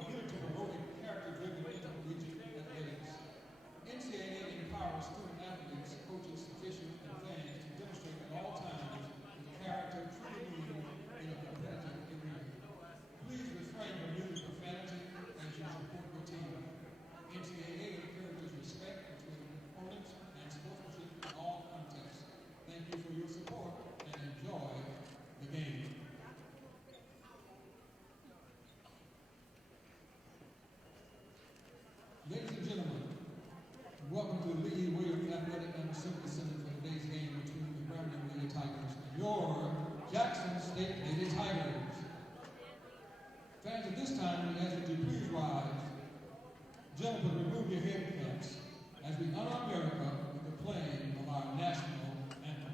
committed to promoting character-driven intercollegiate athletics. NCAA empowers student athletes, coaches, officials, and fans to demonstrate at all times the character truly needed in a competitive arena. Please refrain from using profanity as you support your team. NCAA encourages respect between opponents and sportsmanship in all contexts. Thank you for your support and enjoy the game. Ladies and gentlemen, welcome to the Lee Williams Athletic and Assembly Center for today's game between the Grambling Lady Tigers and your Jackson State Lady Tigers. Fans, at this time, we ask that you please rise. Gentlemen, remove your head caps as we honor America with the playing of our national anthem.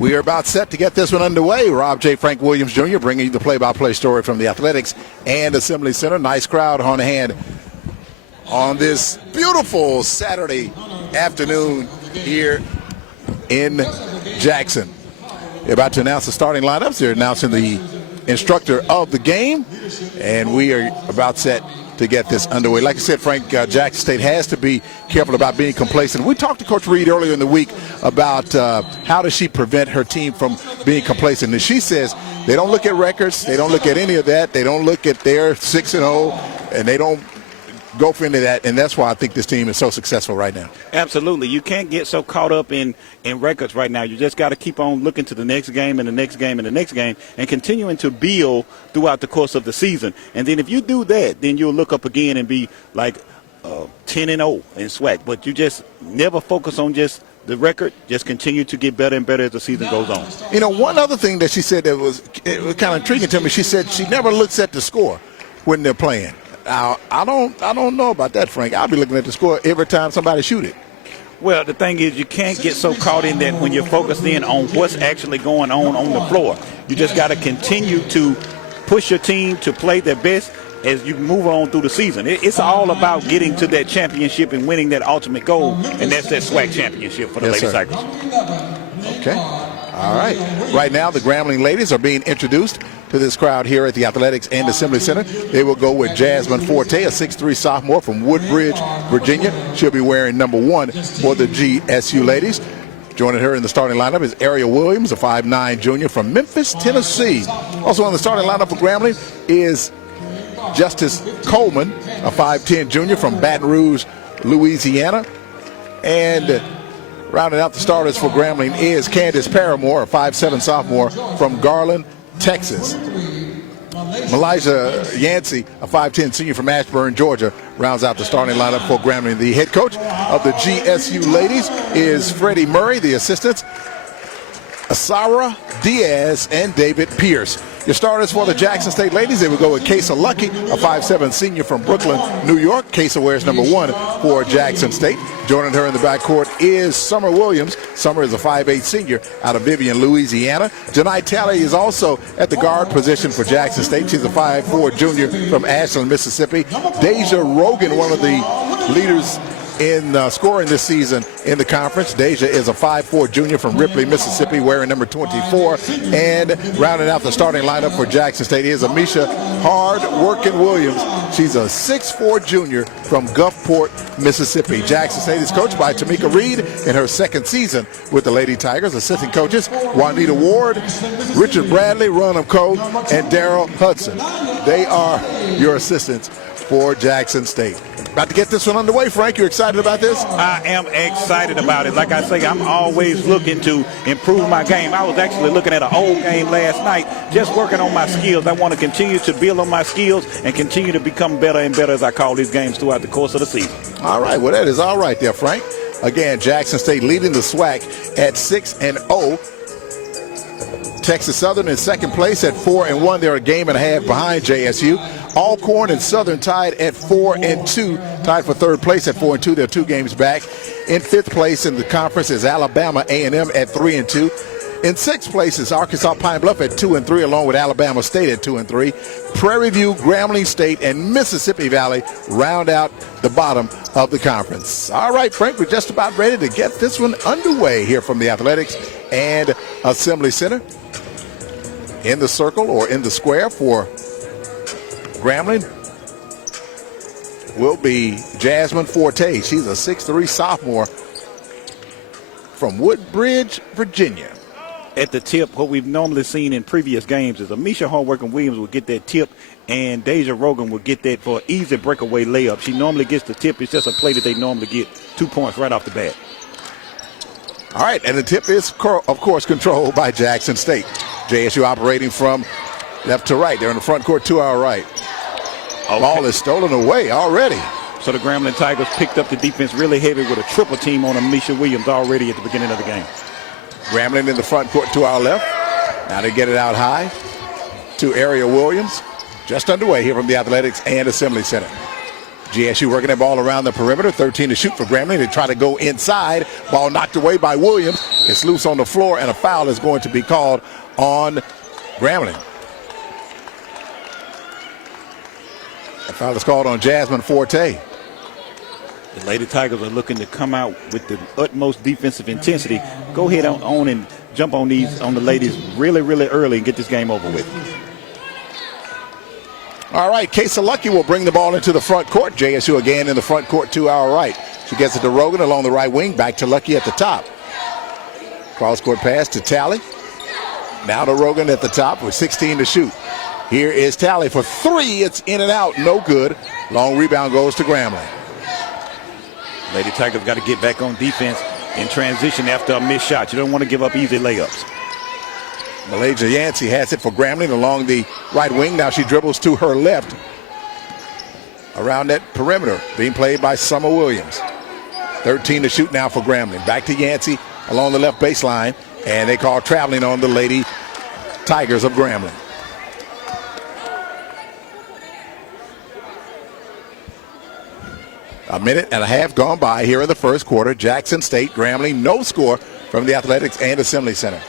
We are about set to get this one underway. Rob J. Frank Williams Jr. bringing you the play-by-play story from the Athletics and Assembly Center. Nice crowd on hand on this beautiful Saturday afternoon here in Jackson. They're about to announce the starting lineups. They're announcing the instructor of the game, and we are about set to get this underway. Like I said, Frank, Jackson State has to be careful about being complacent. We talked to Coach Reed earlier in the week about how does she prevent her team from being complacent. And she says they don't look at records. They don't look at any of that. They don't look at their 6-0, and they don't go for into that, and that's why I think this team is so successful right now. Absolutely. You can't get so caught up in records right now. You just got to keep on looking to the next game and the next game and the next game and continuing to build throughout the course of the season. And then if you do that, then you'll look up again and be like 10-0 in SWAC. But you just never focus on just the record, just continue to get better and better as the season goes on. You know, one other thing that she said that was kind of intriguing to me, she said she never looks at the score when they're playing. Now, I don't know about that, Frank. I'll be looking at the score every time somebody shoot it. Well, the thing is, you can't get so caught in that when you're focused in on what's actually going on the floor. You just got to continue to push your team to play their best as you move on through the season. It's all about getting to that championship and winning that ultimate goal, and that's that SWAC championship for the Lady Tigers. Okay. All right. Right now, the Grambling ladies are being introduced to this crowd here at the Athletics and Assembly Center. They will go with Jasmine Forte, a 6'3" sophomore from Woodbridge, Virginia. She'll be wearing number 1 for the GSU ladies. Joining her in the starting lineup is Ariel Williams, a 5'9" junior from Memphis, Tennessee. Also on the starting lineup for Grambling is Justice Coleman, a 5'10" junior from Baton Rouge, Louisiana. And rounding out the starters for Grambling is Candace Paramore, a 5'7" sophomore from Garland, Texas. Malijah Yancey, a 5'10" senior from Ashburn, Georgia, rounds out the starting lineup for Grambling. The head coach of the GSU ladies is Freddie Murray. The assistants, Asara Diaz and David Pierce. Your starters for the Jackson State ladies, they will go with Kaysa Lucky, a 5'7" senior from Brooklyn, New York. Kaysa wears number 1 for Jackson State. Joining her in the backcourt is Summer Williams. Summer is a 5'8" senior out of Vivian, Louisiana. Janai Talley is also at the guard position for Jackson State. She's a 5'4" junior from Ashland, Mississippi. Deja Rogan, one of the leaders in scoring this season in the conference. Deja is a 5'4" junior from Ripley, Mississippi, wearing number 24. And rounding out the starting lineup for Jackson State is Amisha Hard-Working Williams. She's a 6'4" junior from Gulfport, Mississippi. Jackson State is coached by Tamika Reed in her second season with the Lady Tigers. Assistant coaches Juanita Ward, Richard Bradley, Runham Cole, and Daryl Hudson. They are your assistants for Jackson State. About to get this one underway, Frank. You excited about this? I am excited about it. Like I say, I'm always looking to improve my game. I was actually looking at an old game last night, just working on my skills. I want to continue to build on my skills and continue to become better and better as I call these games throughout the course of the season. All right. Well, that is all right there, Frank. Again, Jackson State leading the SWAC at 6-0. Texas Southern in second place at 4-1. They're a game and a half behind JSU. Alcorn and Southern tied at 4-2, tied for third place at 4-2. They're 2 games back. In fifth place in the conference is Alabama A&M at 3-2. In sixth place is Arkansas Pine Bluff at 2-3, along with Alabama State at 2-3. Prairie View, Grambling State, and Mississippi Valley round out the bottom of the conference. All right, Frank, we're just about ready to get this one underway here from the Athletics and Assembly Center. In the circle or in the square for Grambling will be Jasmine Forte. She's a 6'3" sophomore from Woodbridge, Virginia. At the tip, what we've normally seen in previous games is Amisha Hardworking Williams will get that tip, and Deja Rogan will get that for an easy breakaway layup. She normally gets the tip. It's just a play that they normally get 2 points right off the bat. All right, and the tip is, of course, controlled by Jackson State. JSU operating from left to right. They're in the front court to our right. Okay. Ball is stolen away already. So the Grambling Tigers picked up the defense really heavy with a triple team on Amisha Williams already at the beginning of the game. Grambling in the front court to our left. Now they get it out high to Ariel Williams. Just underway here from the Athletics and Assembly Center. GSU working that ball around the perimeter. 13 to shoot for Grambling. They try to go inside. Ball knocked away by Williams. It's loose on the floor, and a foul is going to be called on Grambling. A foul is called on Jasmine Forte. The Lady Tigers are looking to come out with the utmost defensive intensity. Go ahead on and jump on the ladies really, really early and get this game over with. All right, Kesa Lucky will bring the ball into the front court. JSU again in the front court to our right. She gets it to Rogan along the right wing. Back to Lucky at the top. Cross-court pass to Talley. Now to Rogan at the top with 16 to shoot. Here is Talley for 3. It's in and out. No good. Long rebound goes to Grambling. Lady Tigers got to get back on defense in transition after a missed shot. You don't want to give up easy layups. Malaysia Yancey has it for Grambling along the right wing. Now she dribbles to her left around that perimeter, being played by Summer Williams. 13 to shoot now for Grambling. Back to Yancey along the left baseline, and they call traveling on the Lady Tigers of Grambling. A minute and a half gone by here in the first quarter. Jackson State, Grambling, no score from the Athletics and Assembly Center.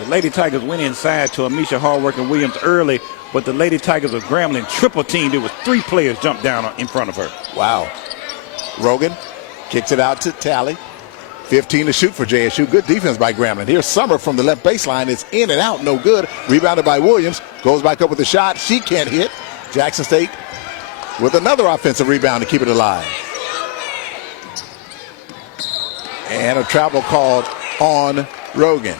The Lady Tigers went inside to Amisha Hardworking Williams early, but the Lady Tigers of Grambling triple teamed. There was 3 players jumped down in front of her. Wow. Rogan kicks it out to Talley. 15 to shoot for JSU. Good defense by Grambling. Here's Summer from the left baseline. It's in and out, no good. Rebounded by Williams. Goes back up with the shot. She can't hit. Jackson State with another offensive rebound to keep it alive. And a travel called on Rogan.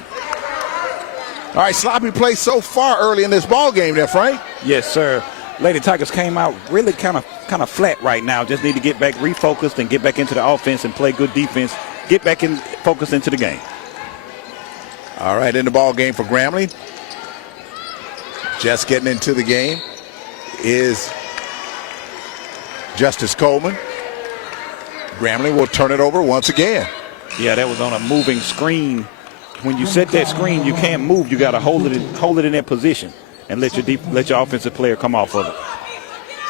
All right, sloppy play so far early in this ball game there, Frank. Yes, sir. Lady Tigers came out really kind of flat right now. Just need to get back refocused and get back into the offense and play good defense. Get back in, focus into the game. All right, in the ball game for Grambling. Just getting into the game is Justice Coleman. Grambling will turn it over once again. Yeah, that was on a moving screen. When you set that screen, you can't move. You got to hold it in that position and let your offensive player come off of it.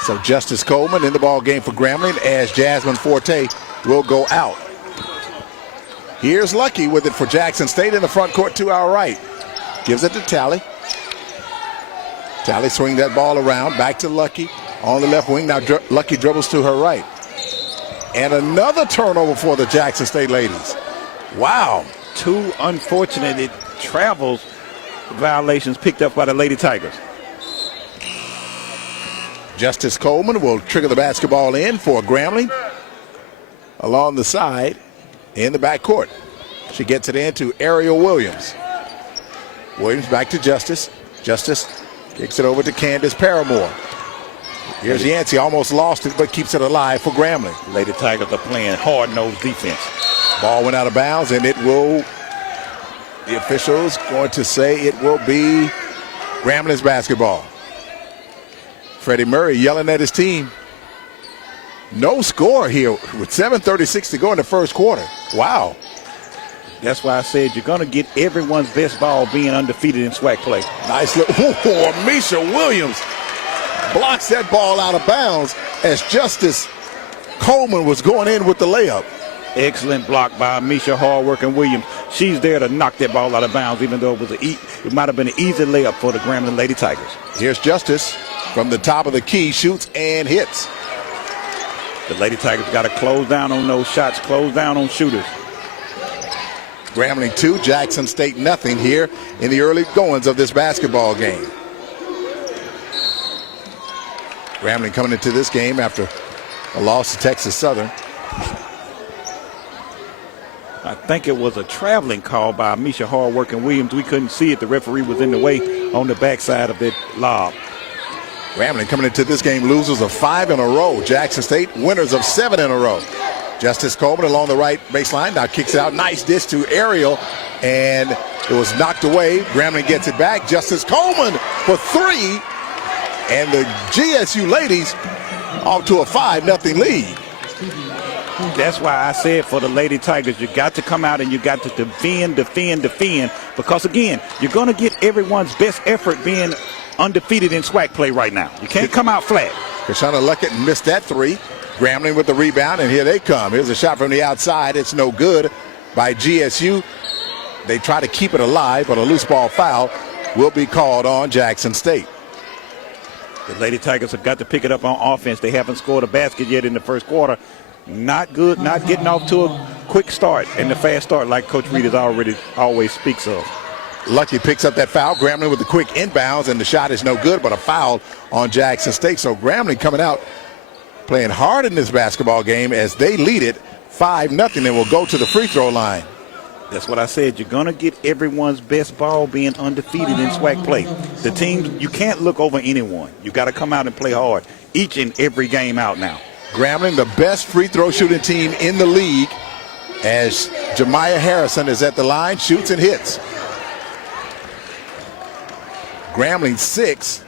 So Justice Coleman in the ball game for Grambling as Jasmine Forte will go out. Here's Lucky with it for Jackson State in the front court to our right. Gives it to Talley. Talley swing that ball around. Back to Lucky on the left wing. Now Lucky dribbles to her right. And another turnover for the Jackson State ladies. Wow. 2 unfortunate travels violations picked up by the Lady Tigers. Justice Coleman will trigger the basketball in for Grambling. Along the side in the backcourt. She gets it in to Ariel Williams. Williams back to Justice. Justice kicks it over to Candace Paramore. Here's Yancey, almost lost it, but keeps it alive for Grambling. Lady Tigers are playing hard-nosed defense. Ball went out of bounds, and it will, the officials going to say it will be Grambling's basketball. Freddie Murray yelling at his team. No score here with 7:36 to go in the first quarter. Wow. That's why I said you're going to get everyone's best ball being undefeated in SWAC play. Nice look. Misha Williams blocks that ball out of bounds as Justice Coleman was going in with the layup. Excellent block by Misha hard-working Williams. She's there to knock that ball out of bounds, even though it might have been an easy layup for the Grambling Lady Tigers. Here's Justice from the top of the key, shoots and hits. The Lady Tigers got to close down on those shots, close down on shooters. Grambling 2, Jackson State nothing here in the early goings of this basketball game. Grambling coming into this game after a loss to Texas Southern. I think it was a traveling call by Misha hard-working Williams. We couldn't see it. The referee was in the way on the backside of that lob. Grambling coming into this game losers of 5 in a row. Jackson State winners of 7 in a row. Justice Coleman along the right baseline now kicks it out. Nice dish to Ariel, and it was knocked away. Grambling gets it back. Justice Coleman for 3, and the GSU ladies off to a 5-0 lead. That's why I said for the Lady Tigers, you got to come out and you got to defend, because, again, you're going to get everyone's best effort being undefeated in SWAC play right now. You can't come out flat. Kashana Luckett missed that 3. Grambling with the rebound, and here they come. Here's a shot from the outside. It's no good by GSU. They try to keep it alive, but a loose ball foul will be called on Jackson State. The Lady Tigers have got to pick it up on offense. They haven't scored a basket yet in the first quarter. Not good, not getting off to a quick start and the fast start like Coach Reed always speaks of. Lucky picks up that foul. Grambling with the quick inbounds, and the shot is no good, but a foul on Jackson State. So Grambling coming out playing hard in this basketball game as they lead it 5-0 and will go to the free throw line. That's what I said. You're going to get everyone's best ball being undefeated in SWAC play. The team, you can't look over anyone. You got to come out and play hard each and every game out now. Grambling, the best free throw shooting team in the league, as Jemiah Harrison is at the line, shoots and hits. Grambling 6,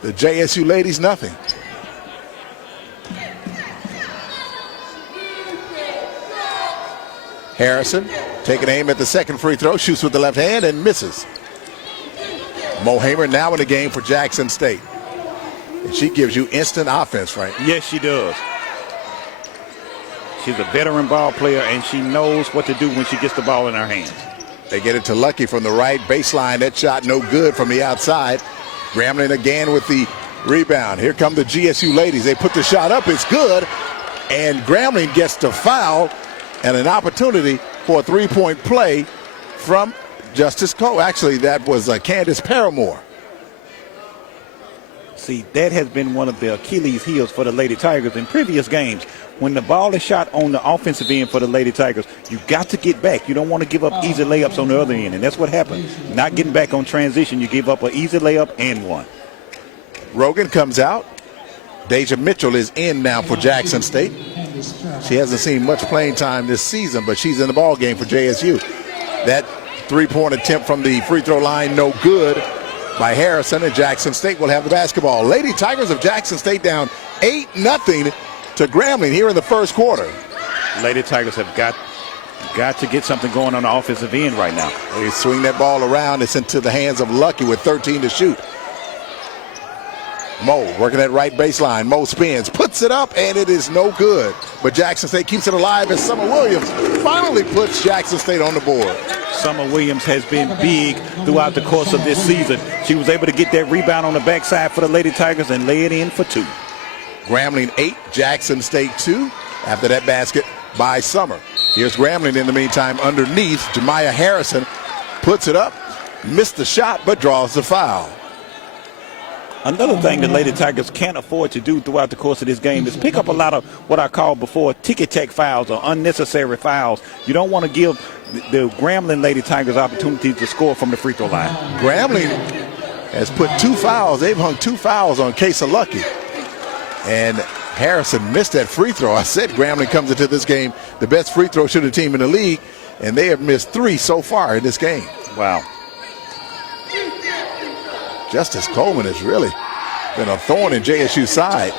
the JSU ladies nothing. Harrison taking aim at the second free throw, shoots with the left hand and misses. Mohamer now in the game for Jackson State. And she gives you instant offense, Frank. Yes, she does. She's a veteran ball player, and she knows what to do when she gets the ball in her hands. They get it to Lucky from the right baseline. That shot no good from the outside. Grambling again with the rebound. Here come the GSU ladies. They put the shot up. It's good. And Grambling gets to foul and an opportunity for a three-point play from Justice Cole. Actually, that was Candace Paramore. See, that has been one of the Achilles heels for the Lady Tigers in previous games. When the ball is shot on the offensive end for the Lady Tigers, you got to get back. You don't want to give up easy layups on the other end, and that's what happened. Not getting back on transition, you give up an easy layup and one. Rogan comes out. Deja Mitchell is in now for Jackson State. She hasn't seen much playing time this season, but she's in the ball game for JSU. That three-point attempt from the free throw line, no good by Harrison, and Jackson State will have the basketball. Lady Tigers of Jackson State down 8-0 to Grambling here in the first quarter. Lady Tigers have got to get something going on the offensive end right now. They swing that ball around. It's into the hands of Lucky with 13 to shoot. Mo working that right baseline. Mo spins, puts it up, and it is no good. But Jackson State keeps it alive as Summer Williams finally puts Jackson State on the board. Summer Williams has been big throughout the course of this season. She was able to get that rebound on the backside for the Lady Tigers and lay it in for 2. Grambling 8, Jackson State 2. after that basket by Summer. Here's Grambling in the meantime underneath. Jemiah Harrison puts it up, missed the shot, but draws the foul. Another thing the Lady Tigers can't afford to do throughout the course of this game is pick up a lot of what I called before ticky-tack fouls or unnecessary fouls. You don't want to give the Grambling Lady Tigers opportunities to score from the free throw line. Grambling has put 2 fouls. They've hung 2 fouls on Kesa Lucky. And Harrison missed that free throw. I said Grambling comes into this game the best free throw shooting team in the league, and they have missed 3 so far in this game. Wow. Justice Coleman has really been a thorn in JSU's side.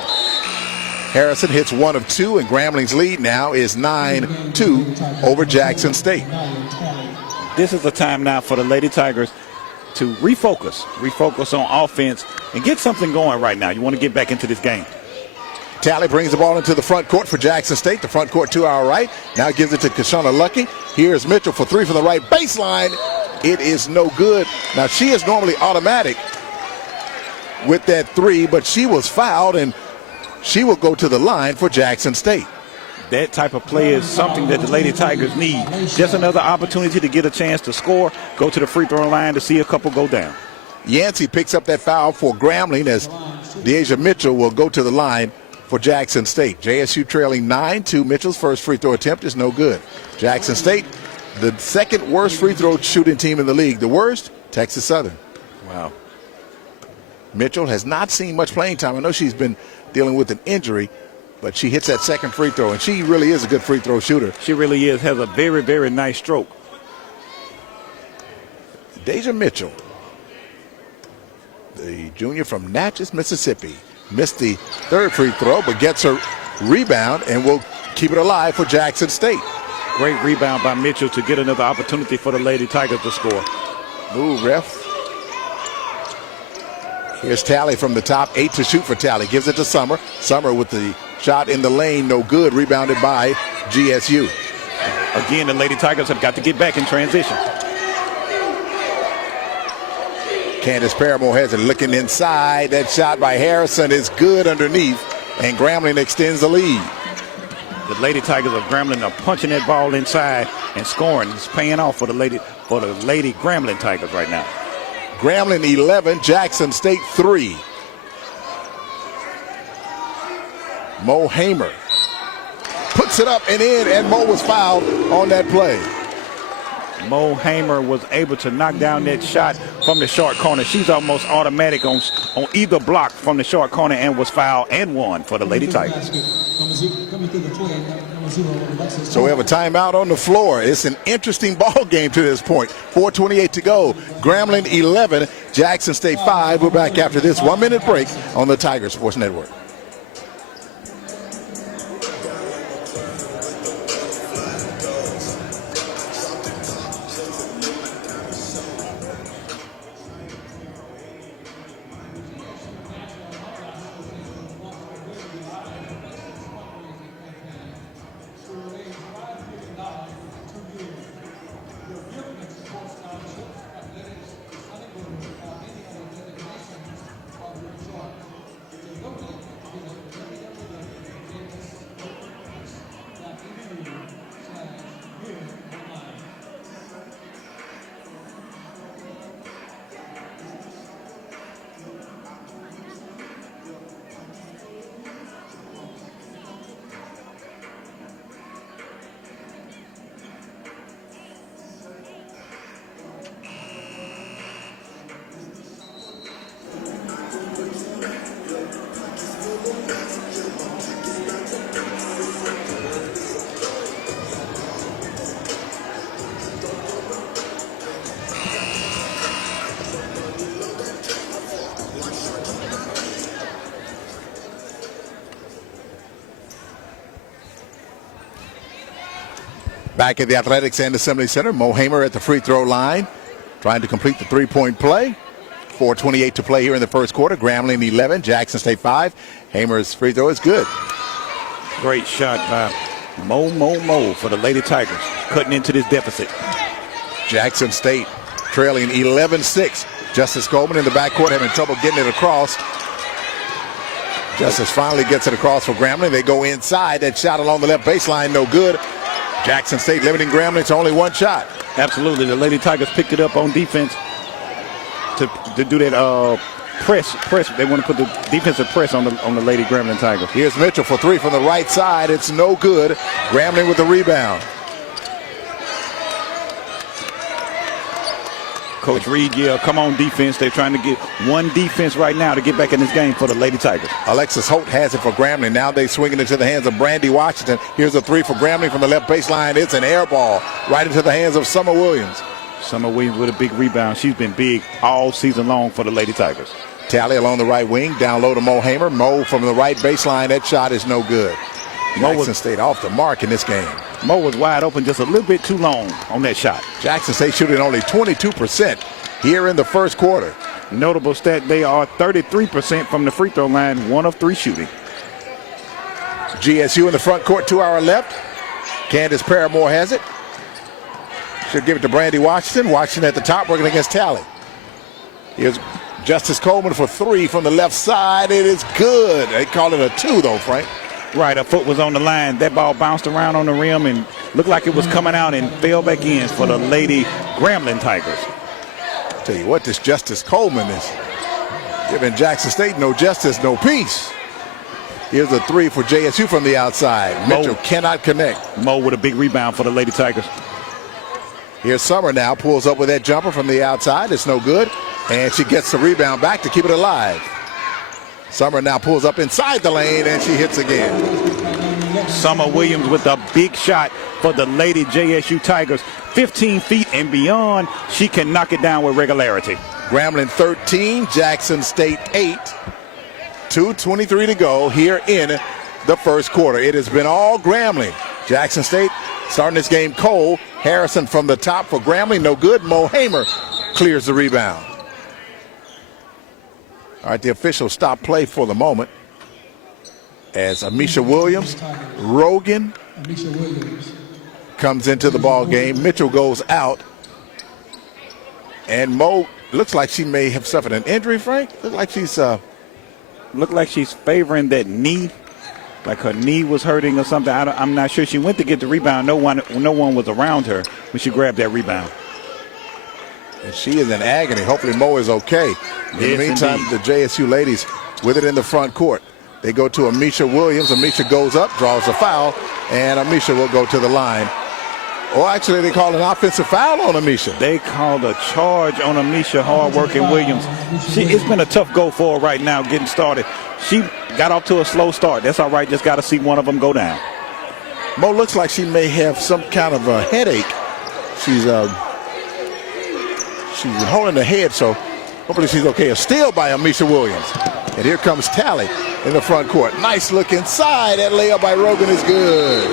Harrison hits 1 of 2, and Grambling's lead now is 9-2 over Jackson State. This is the time now for the Lady Tigers to refocus on offense and get something going right now. You want to get back into this game. Talley brings the ball into the front court for Jackson State. The front court to our right. Now gives it to Kashana Lucky. Here's Mitchell for 3 from the right baseline. It is no good. Now she is normally automatic with that 3, but she was fouled, and she will go to the line for Jackson State. That type of play is something that the Lady Tigers need. Just another opportunity to get a chance to score, go to the free throw line to see a couple go down. Yancey picks up that foul for Grambling as Deasia Mitchell will go to the line for Jackson State. JSU trailing 9-2. Mitchell's first free throw attempt is no good. Jackson State, the second worst free throw shooting team in the league. The worst, Texas Southern. Wow. Mitchell has not seen much playing time. I know she's been dealing with an injury, but she hits that second free throw, and she really is a good free throw shooter. She really is, has a very, very nice stroke. Deasia Mitchell, the junior from Natchez, Mississippi, missed the third free throw, but gets her rebound and will keep it alive for Jackson State. Great rebound by Mitchell to get another opportunity for the Lady Tigers to score. Move, ref. Here's Talley from the top, 8 to shoot for Talley. Gives it to Summer. Summer with the shot in the lane, no good. Rebounded by GSU. Again, the Lady Tigers have got to get back in transition. Candace Paramore has it looking inside. That shot by Harrison is good underneath, and Grambling extends the lead. The Lady Tigers of Grambling are punching that ball inside and scoring. It's paying off for the Lady Grambling Tigers right now. Grambling 11, Jackson State 3. Mo Hamer puts it up and in, and Mo was fouled on that play. Mo Hamer was able to knock down that shot from the short corner. She's almost automatic on either block from the short corner and was fouled and won for the Lady Tigers. So we have a timeout on the floor. It's an interesting ball game to this point. 4:28 to go. Grambling 11, Jackson State 5. We're back after this 1-minute break on the Tiger Sports Network. Back at the Athletics and Assembly Center, Mo Hamer at the free throw line, trying to complete the three-point play. 4:28 to play here in the first quarter. Grambling 11, Jackson State 5. Hamer's free throw is good. Great shot by Mo for the Lady Tigers, cutting into this deficit. Jackson State trailing 11-6. Justice Coleman in the backcourt having trouble getting it across. Justice finally gets it across for Grambling. They go inside. That shot along the left baseline, no good. Jackson State limiting Grambling to only one shot. Absolutely. The Lady Tigers picked it up on defense to do that press. They want to put the defensive press on the Lady Grambling Tigers. Here's Mitchell for three from the right side. It's no good. Grambling with the rebound. Coach Reed, yeah, come on defense. They're trying to get one defense right now to get back in this game for the Lady Tigers. Alexis Holt has it for Grambling. Now they swing it into the hands of Brandy Washington. Here's a three for Grambling from the left baseline. It's an air ball right into the hands of Summer Williams. Summer Williams with a big rebound. She's been big all season long for the Lady Tigers. Tally along the right wing. Down low to Mo Hamer. Mo from the right baseline. That shot is no good. Jackson State off the mark in this game. Mo was wide open just a little bit too long on that shot. Jackson State shooting only 22% here in the first quarter. Notable stat, they are 33% from the free throw line, 1 of 3 shooting. GSU in the front court to our left. Candace Paramore has it. Should give it to Brandy Washington. Washington at the top working against Tally. Here's Justice Coleman for three from the left side. It is good. They call it a 2 though, Frank. Right, her foot was on the line. That ball bounced around on the rim and looked like it was coming out and fell back in for the Lady Grambling Tigers. Tell you what, this Justice Coleman is giving Jackson State no justice, no peace. Here's a three for JSU from the outside. Mitchell cannot connect. Mo with a big rebound for the Lady Tigers. Here's Summer now, pulls up with that jumper from the outside. It's no good, and she gets the rebound back to keep it alive. Summer now pulls up inside the lane, and she hits again. Summer Williams with a big shot for the Lady JSU Tigers. 15 feet and beyond, she can knock it down with regularity. Grambling 13, Jackson State 8. 2:23 to go here in the first quarter. It has been all Grambling. Jackson State starting this game cold. Harrison from the top for Grambling, no good. Mo Hamer clears the rebound. All right, the officials stop play for the moment as Amisha Williams, Rogan comes into the ball game. Mitchell goes out, and Mo looks like she may have suffered an injury. Frank, look like she's favoring that knee, like her knee was hurting or something. I'm not sure. She went to get the rebound. No one was around her when she grabbed that rebound. And she is in agony. Hopefully Mo is okay. In the meantime, indeed. the JSU ladies with it in the front court. They go to Amisha Williams. Amisha goes up, draws a foul, and Amisha will go to the line. Or actually, they call an offensive foul on Amisha. They called a charge on Amisha, hard-working Williams. It's been a tough go for her right now getting started. She got off to a slow start. That's all right. Just got to see one of them go down. Mo looks like she may have some kind of a headache. She's holding her head, so hopefully she's okay. A steal by Amisha Williams. And here comes Tally in the front court. Nice look inside. That layup by Rogan is good.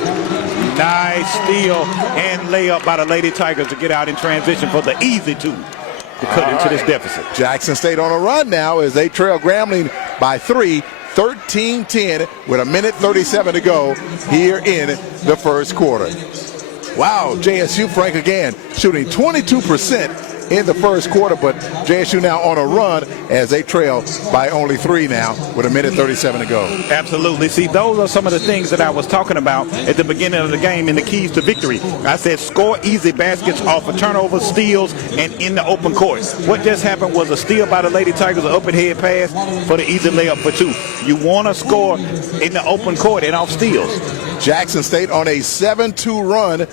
Nice steal and layup by the Lady Tigers to get out in transition for the easy 2 to cut into this deficit. Jackson State on a run now as they trail Grambling by 3, 13-10 with 1:37 to go here in the first quarter. Wow, JSU, Frank, again shooting 22% in the first quarter, but JSU now on a run as they trail by only 3 now with 1:37 to go. Absolutely. See, those are some of the things that I was talking about at the beginning of the game and the keys to victory. I said score easy baskets off of turnovers, steals, and in the open court. What just happened was a steal by the Lady Tigers, an up and head pass for the easy layup for 2. You want to score in the open court and off steals. Jackson State on a 7-2 run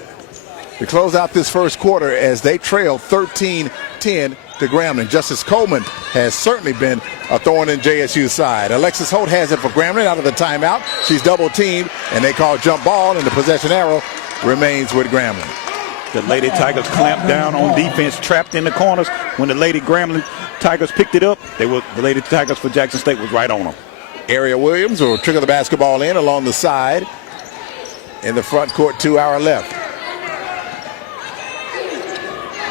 to close out this first quarter as they trail 13-10 to Grambling. Justice Coleman has certainly been a thorn in JSU's side. Alexis Holt has it for Grambling out of the timeout. She's double teamed, and they call jump ball, and the possession arrow remains with Grambling. The Lady Tigers clamped down on defense, trapped in the corners. When the Lady Grambling Tigers picked it up, the Lady Tigers for Jackson State was right on them. Area Williams will trigger the basketball in along the side in the front court to our left.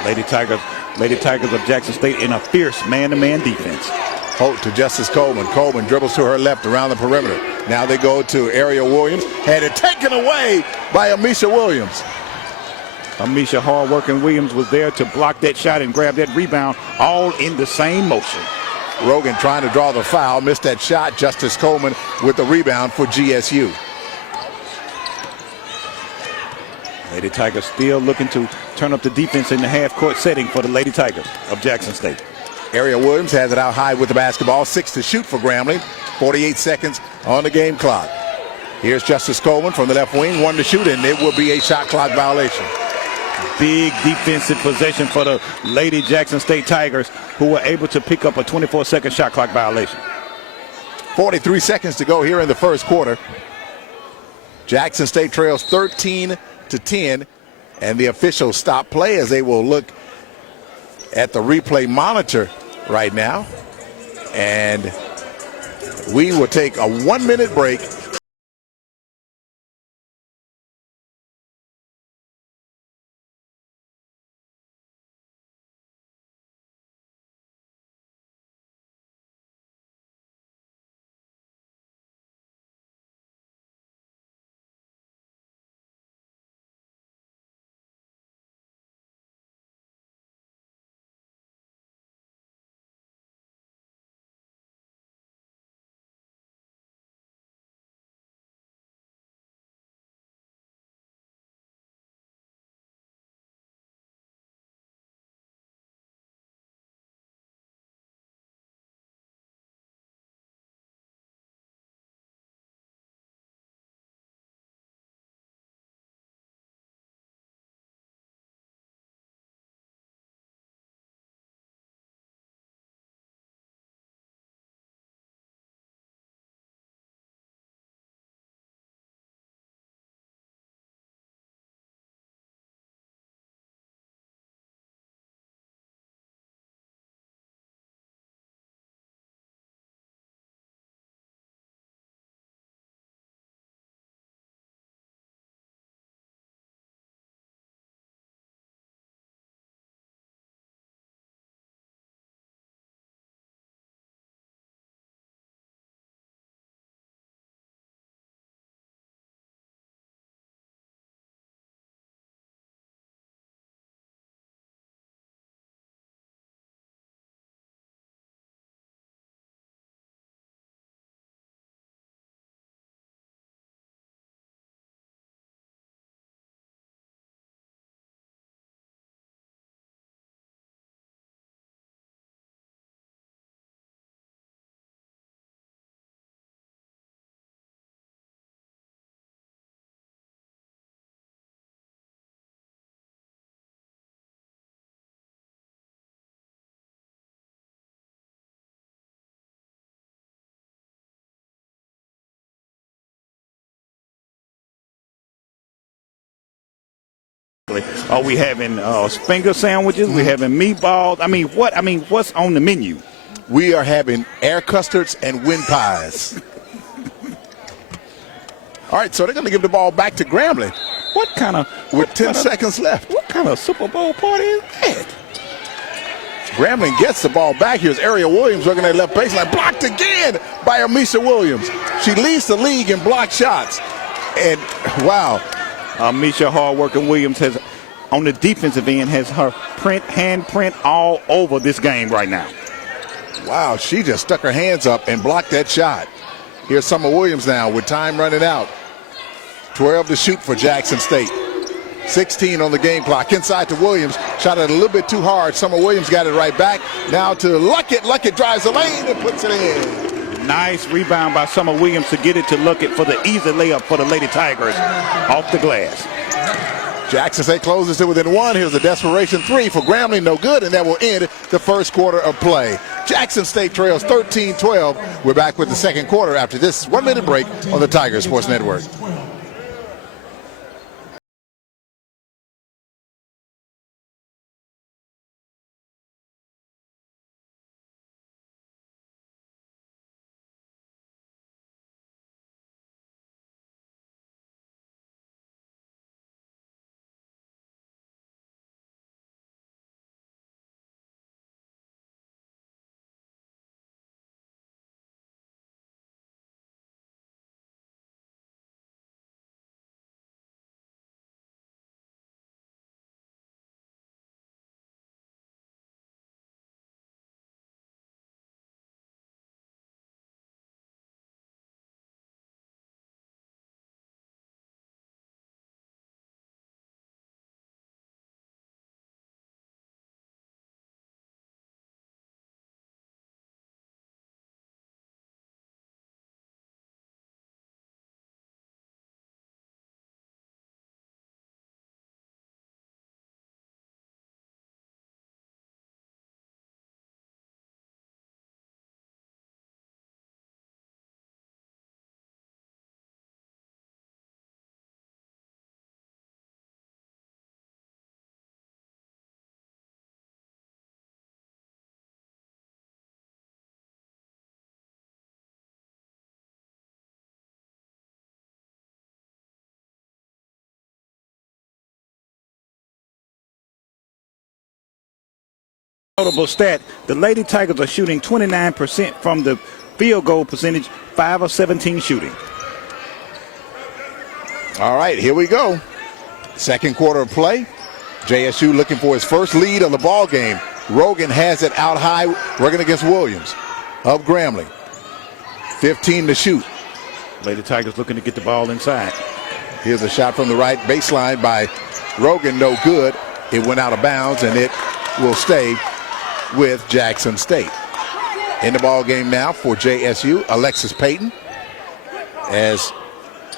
Lady Tigers of Jackson State in a fierce man-to-man defense. Holt to Justice Coleman. Coleman dribbles to her left around the perimeter. Now they go to Area Williams. Had it taken away by Amisha Williams. Amisha hard-working Williams was there to block that shot and grab that rebound all in the same motion. Rogan trying to draw the foul, missed that shot. Justice Coleman with the rebound for GSU. Lady Tigers still looking to turn up the defense in the half-court setting for the Lady Tigers of Jackson State. Ariel Williams has it out high with the basketball. 6 to shoot for Grambling. 48 seconds on the game clock. Here's Justice Coleman from the left wing. 1 to shoot, and it will be a shot clock violation. Big defensive possession for the Lady Jackson State Tigers, who were able to pick up a 24-second shot clock violation. 43 seconds to go here in the first quarter. Jackson State trails 13 to 10, and the officials stop play as they will look at the replay monitor right now. And we will take a 1-minute break. Are we having finger sandwiches? We're having meatballs. What's on the menu? We are having air custards and wind pies. All right, so they're going to give the ball back to Grambling. With 10 seconds left. What kind of Super Bowl party is that? Grambling gets the ball back. Here's Ariel Williams working at left baseline. Blocked again by Amisha Williams. She leads the league in blocked shots. And, wow. Misha hard-working Williams has, on the defensive end, has her handprint all over this game right now. Wow, she just stuck her hands up and blocked that shot. Here's Summer Williams now with time running out. 12 to shoot for Jackson State. 16 on the game clock. Inside to Williams. Shot it a little bit too hard. Summer Williams got it right back. Now to Luckett. Luckett drives the lane and puts it in. Nice rebound by Summer Williams to get it to Luckett for the easy layup for the Lady Tigers off the glass. Jackson State closes it within 1. Here's a desperation 3 for Grambling. No good, and that will end the first quarter of play. Jackson State trails 13-12. We're back with the second quarter after this 1-minute break on the Tiger Sports Network. Notable stat, the Lady Tigers are shooting 29% from the field goal percentage, 5 of 17 shooting. All right, here we go. Second quarter of play. JSU looking for his first lead of the ball game. Rogan has it out high, working against Williams of Grambling. 15 to shoot. Lady Tigers looking to get the ball inside. Here's a shot from the right baseline by Rogan, no good. It went out of bounds, and it will stay with Jackson State. In the ball game now for JSU, Alexis Payton, as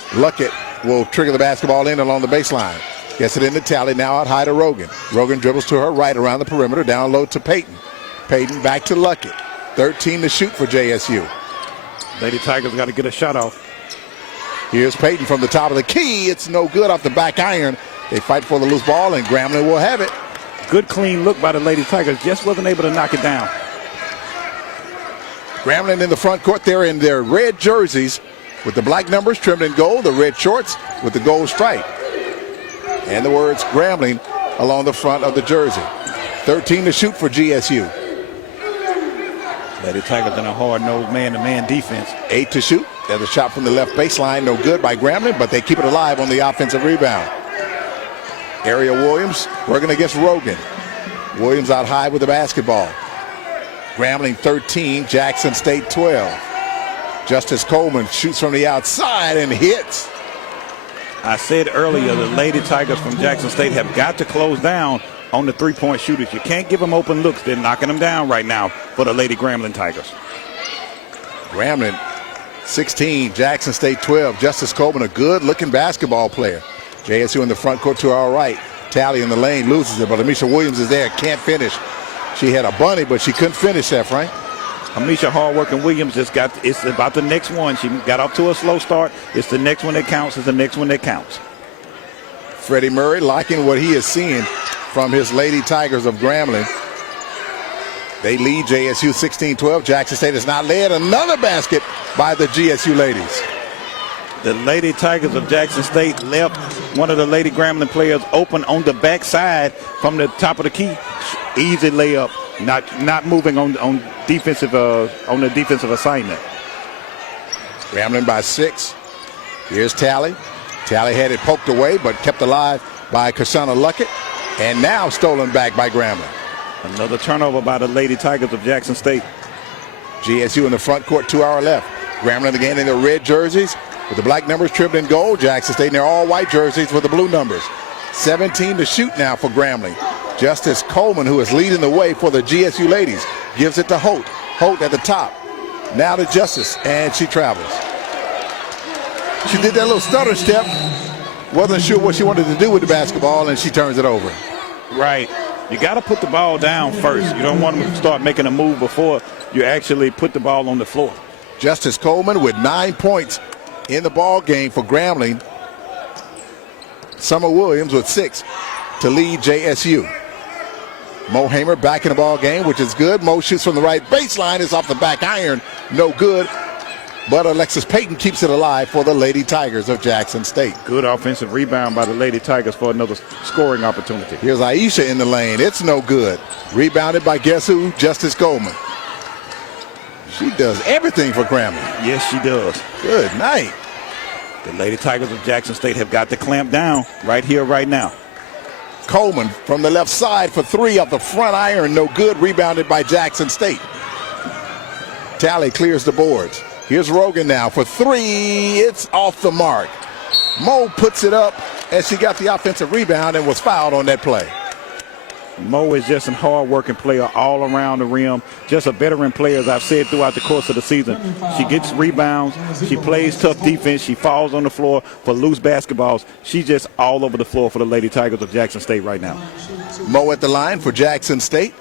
Luckett will trigger the basketball in along the baseline. Gets it in the tally, now out high to Rogan. Rogan dribbles to her right around the perimeter, down low to Payton. Payton back to Luckett. 13 to shoot for JSU. Lady Tigers got to get a shot off. Here's Payton from the top of the key. It's no good off the back iron. They fight for the loose ball, and Grambling will have it. Good clean look by the Lady Tigers, just wasn't able to knock it down. Grambling in the front court. They're in their red jerseys with the black numbers trimmed in gold, the red shorts with the gold stripe, and the words Grambling along the front of the jersey. 13 to shoot for GSU. Lady Tigers in a hard-nosed man-to-man defense. 8 to shoot. There's a shot from the left baseline, no good by Grambling, but they keep it alive on the offensive rebound. Area Williams working against Rogan. Williams out high with the basketball. Grambling 13, Jackson State 12. Justice Coleman shoots from the outside and hits. I said earlier the Lady Tigers from Jackson State have got to close down on the three-point shooters. You can't give them open looks. They're knocking them down right now for the Lady Grambling Tigers. Grambling 16, Jackson State 12. Justice Coleman, a good-looking basketball player. JSU in the front court to our right. Tally in the lane, loses it, but Amisha Williams is there, can't finish. She had a bunny, but she couldn't finish that, Frank. Amisha hard-working Williams just got, it's about the next one. She got off to a slow start. It's the next one that counts. It's the next one that counts. Freddie Murray liking what he is seeing from his Lady Tigers of Grambling. They lead JSU 16-12. Jackson State has not led. Another basket by the GSU ladies. The Lady Tigers of Jackson State left one of the Lady Grambling players open on the backside from the top of the key. Easy layup, not moving on the defensive assignment. Grambling by 6. Here's Tally. Tally had it poked away, but kept alive by Kashana Luckett, and now stolen back by Grambling. Another turnover by the Lady Tigers of Jackson State. GSU in the front court to our left. Grambling again in their red jerseys with the black numbers trimmed in gold. Jackson State in their all-white jerseys with the blue numbers. 17 to shoot now for Grambling. Justice Coleman, who is leading the way for the GSU ladies, gives it to Holt. Holt at the top. Now to Justice, and she travels. She did that little stutter step. Wasn't sure what she wanted to do with the basketball, and she turns it over. Right. You got to put the ball down first. You don't want them to start making a move before you actually put the ball on the floor. Justice Coleman with 9 points in the ball game for Grambling. Summer Williams with 6 to lead JSU. Mo Hamer back in the ball game, which is good. Mo shoots from the right baseline. It's off the back iron. No good. But Alexis Payton keeps it alive for the Lady Tigers of Jackson State. Good offensive rebound by the Lady Tigers for another scoring opportunity. Here's Aisha in the lane. It's no good. Rebounded by guess who? Justice Coleman. She does everything for Grambling. Yes, she does. Good night. The Lady Tigers of Jackson State have got to clamp down right here, right now. Coleman from the left side for 3 off the front iron. No good. Rebounded by Jackson State. Tally clears the boards. Here's Rogan now for 3. It's off the mark. Mo puts it up as she got the offensive rebound and was fouled on that play. Mo is just a hard-working player all around the rim. Just a veteran player, as I've said throughout the course of the season. She gets rebounds. She plays tough defense. She falls on the floor for loose basketballs. She's just all over the floor for the Lady Tigers of Jackson State right now. Mo at the line for Jackson State.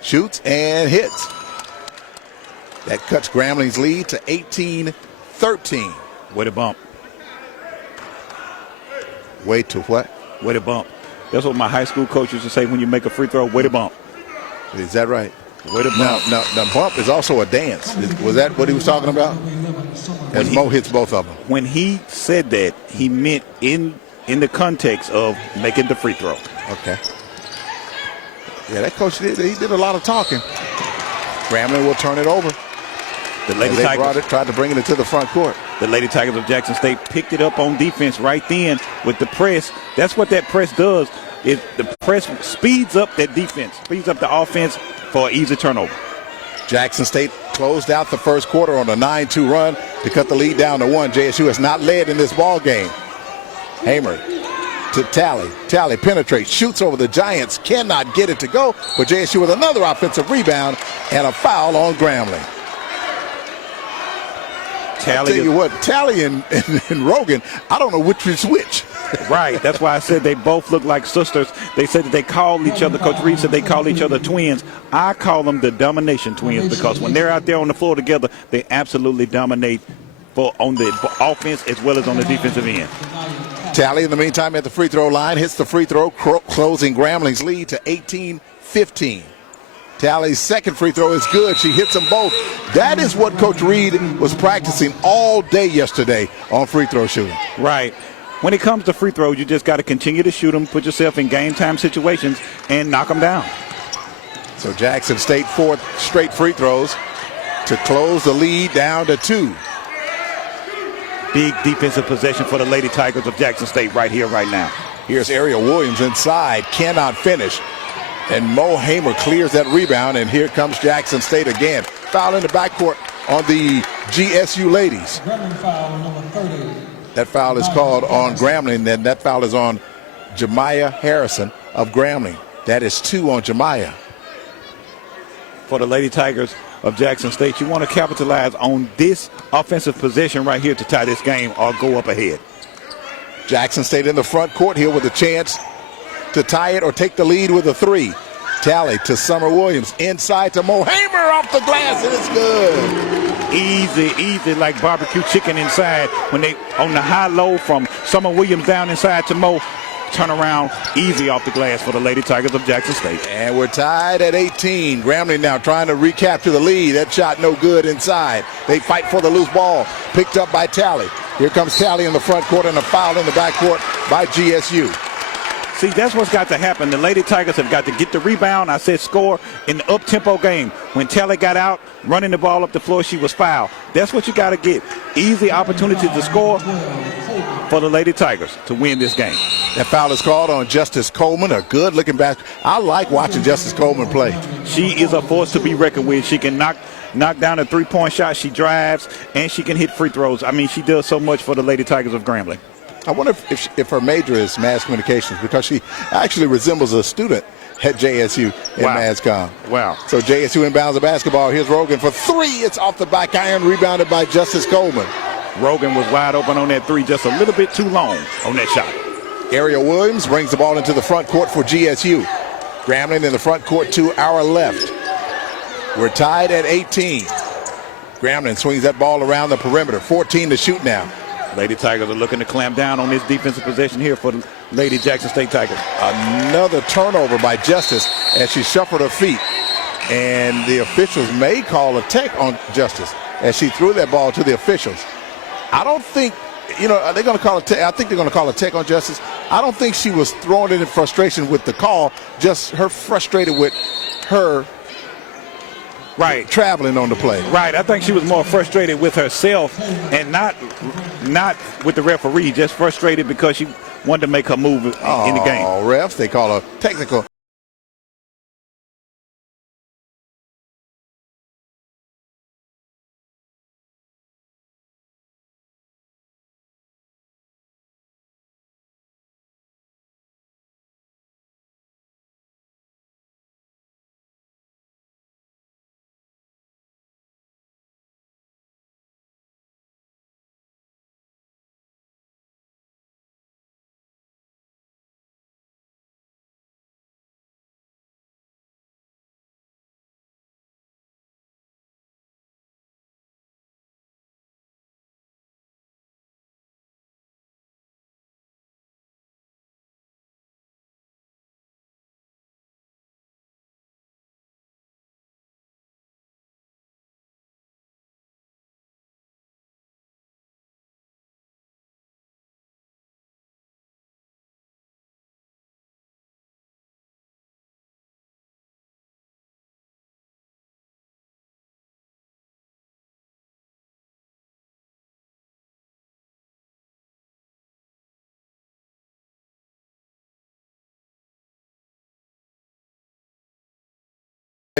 Shoots and hits. That cuts Grambling's lead to 18-13. Way to bump. Way to what? Way to bump. That's what my high school coach used to say when you make a free throw, way to bump. Is that right? Way to bump. No, the bump is also a dance. Was that what he was talking about? As Mo hits both of them. When he said that, he meant in the context of making the free throw. Okay. Yeah, that coach he did a lot of talking. Grambling will turn it over. The Lady they Tigers tried to bring it into the front court. The Lady Tigers of Jackson State picked it up on defense right then with the press. That's what that press does. Is the press speeds up that defense, speeds up the offense for an easy turnover. Jackson State closed out the first quarter on a 9-2 run to cut the lead down to 1. JSU has not led in this ball game. Hamer to Tally. Tally penetrates, shoots over the Giants, cannot get it to go, but JSU with another offensive rebound and a foul on Grambling. I'll tell you what, Tally and Rogan, I don't know which is which. Right. That's why I said they both look like sisters. They said that they call each other, Coach Reed said they call each other twins. I call them the domination twins because when they're out there on the floor together, they absolutely dominate on the offense as well as on the defensive end. Tally, in the meantime, at the free throw line, hits the free throw, closing Grambling's lead to 18-15. Tally's second free throw is good. She hits them both. That is what Coach Reed was practicing all day yesterday on free throw shooting. Right. When it comes to free throws, you just got to continue to shoot them, put yourself in game time situations, and knock them down. So Jackson State 4 straight free throws to close the lead down to 2. Big defensive possession for the Lady Tigers of Jackson State right here, right now. Here's Ariel Williams inside, cannot finish. And Mo Hamer clears that rebound, and here comes Jackson State again. Foul in the backcourt on the GSU ladies. Foul number 30. That foul is called on Grambling, and that foul is on Jemiah Harrison of Grambling. That is 2 on Jemiah. For the Lady Tigers of Jackson State, you want to capitalize on this offensive possession right here to tie this game or go up ahead. Jackson State in the front court here with a chance to tie it or take the lead with a 3. Tally to Summer Williams, inside to Mo Hamer off the glass, and it's good. Easy like barbecue chicken inside. When they on the high-low from Summer Williams down inside to Mo, turn around easy off the glass for the Lady Tigers of Jackson State. And we're tied at 18. Grambling now trying to recapture the lead. That shot no good inside. They fight for the loose ball, picked up by Tally. Here comes Tally in the front court and a foul in the back court by GSU. See, that's what's got to happen. The Lady Tigers have got to get the rebound. I said score in the up-tempo game. When Tally got out, running the ball up the floor, she was fouled. That's what you got to get. Easy opportunity to score for the Lady Tigers to win this game. That foul is called on Justice Coleman, a good-looking back. I like watching Justice Coleman play. She is a force to be reckoned with. She can knock down a three-point shot. She drives, and she can hit free throws. I mean, she does so much for the Lady Tigers of Grambling. I wonder if her major is mass communications, because she actually resembles a student at JSU in Mass Comm. Wow. So JSU inbounds the basketball. Here's Rogan for 3. It's off the back iron, rebounded by Justice Coleman. Rogan was wide open on that 3, just a little bit too long on that shot. Ariel Williams brings the ball into the front court for GSU. Grambling in the front court to our left. We're tied at 18. Grambling swings that ball around the perimeter. 14 to shoot now. Lady Tigers are looking to clamp down on this defensive possession here for the Lady Jackson State Tigers. Another turnover by Justice as she shuffled her feet. And the officials may call a tech on Justice as she threw that ball to the officials. I don't think, are they going to call a tech? I think they're going to call a tech on Justice. I don't think she was throwing it in frustration with the call, just her frustrated with her traveling on the play. Right. I think she was more frustrated with herself and not with the referee, just frustrated because she wanted to make her move in the game. Oh, refs, they call a technical.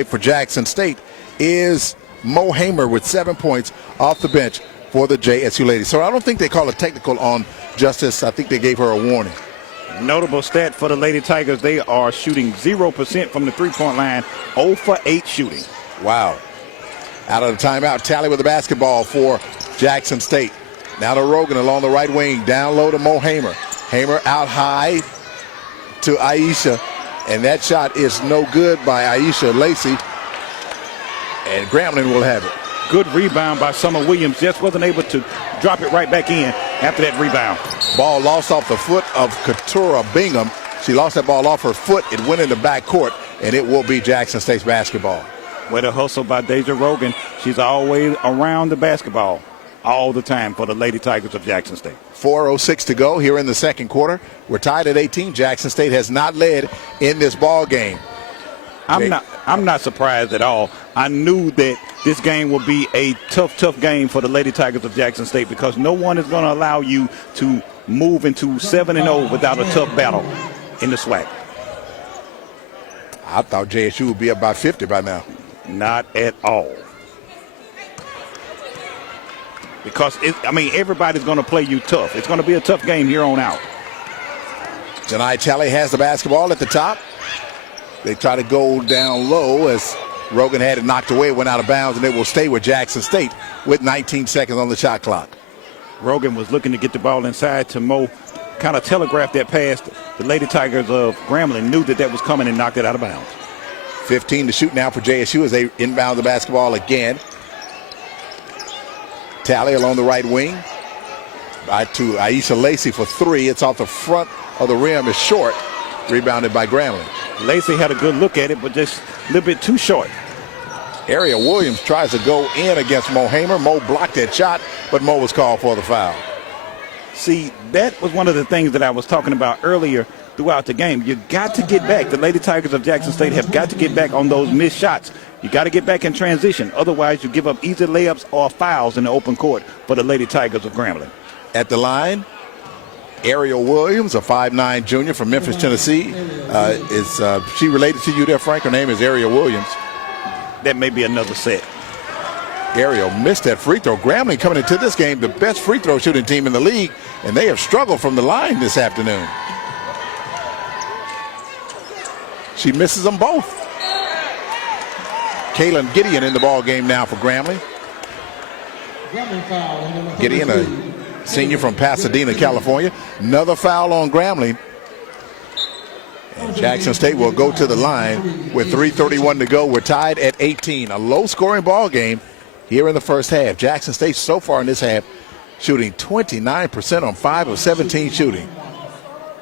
For Jackson State is Mo Hamer with 7 points off the bench for the JSU ladies. So I don't think they call a technical on Justice. I think they gave her a warning. Notable stat for the Lady Tigers, they are shooting 0% from the three-point line, 0 for 8 shooting. Wow. Out of the timeout, Tally with the basketball for Jackson State. Now to Rogan along the right wing, down low to Mo Hamer. Hamer out high to Aisha, and that shot is no good by Aisha Lacey, and Grambling will have it. Good rebound by Summer Williams, just wasn't able to drop it right back in after that rebound. Ball lost off the foot of Katura Bingham. She lost that ball off her foot. It went in the back court, and it will be Jackson State's basketball. With a hustle by Deja Rogan. She's always around the basketball all the time for the Lady Tigers of Jackson State. 4:06 to go here in the second quarter. We're tied at 18. Jackson State has not led in this ball game. I'm not surprised at all. I knew that this game would be a tough game for the Lady Tigers of Jackson State because no one is going to allow you to move into 7-0 without a tough battle in the SWAC. I thought JSU would be up by 50 by now. Not at all. Because, everybody's going to play you tough. It's going to be a tough game here on out. Janai Talley has the basketball at the top. They try to go down low as Rogan had it knocked away, went out of bounds, and it will stay with Jackson State with 19 seconds on the shot clock. Rogan was looking to get the ball inside to Mo, kind of telegraphed that pass. The Lady Tigers of Grambling knew that was coming and knocked it out of bounds. 15 to shoot now for JSU as they inbound the basketball again. Tally along the right wing. To Aisha Lacey for 3. It's off the front of the rim. It's short. Rebounded by Grambling. Lacey had a good look at it, but just a little bit too short. Ariel Williams tries to go in against Mo Hamer. Mo blocked that shot, but Mo was called for the foul. See, that was one of the things that I was talking about earlier throughout the game. You got to get back. The Lady Tigers of Jackson State have got to get back on those missed shots. You got to get back in transition. Otherwise, you give up easy layups or fouls in the open court for the Lady Tigers of Grambling. At the line, Ariel Williams, a 5'9" junior from Memphis, Tennessee. Is she related to you there, Frank? Her name is Ariel Williams. That may be another set. Ariel missed that free throw. Grambling coming into this game, the best free throw shooting team in the league, and they have struggled from the line this afternoon. She misses them both. Kaylin Gideon in the ball game now for Grambling. Gideon, a senior from Pasadena, California. Another foul on Grambling. And Jackson State will go to the line with 3:31 to go. We're tied at 18. A low-scoring ball game here in the first half. Jackson State so far in this half shooting 29% on 5 of 17 shooting.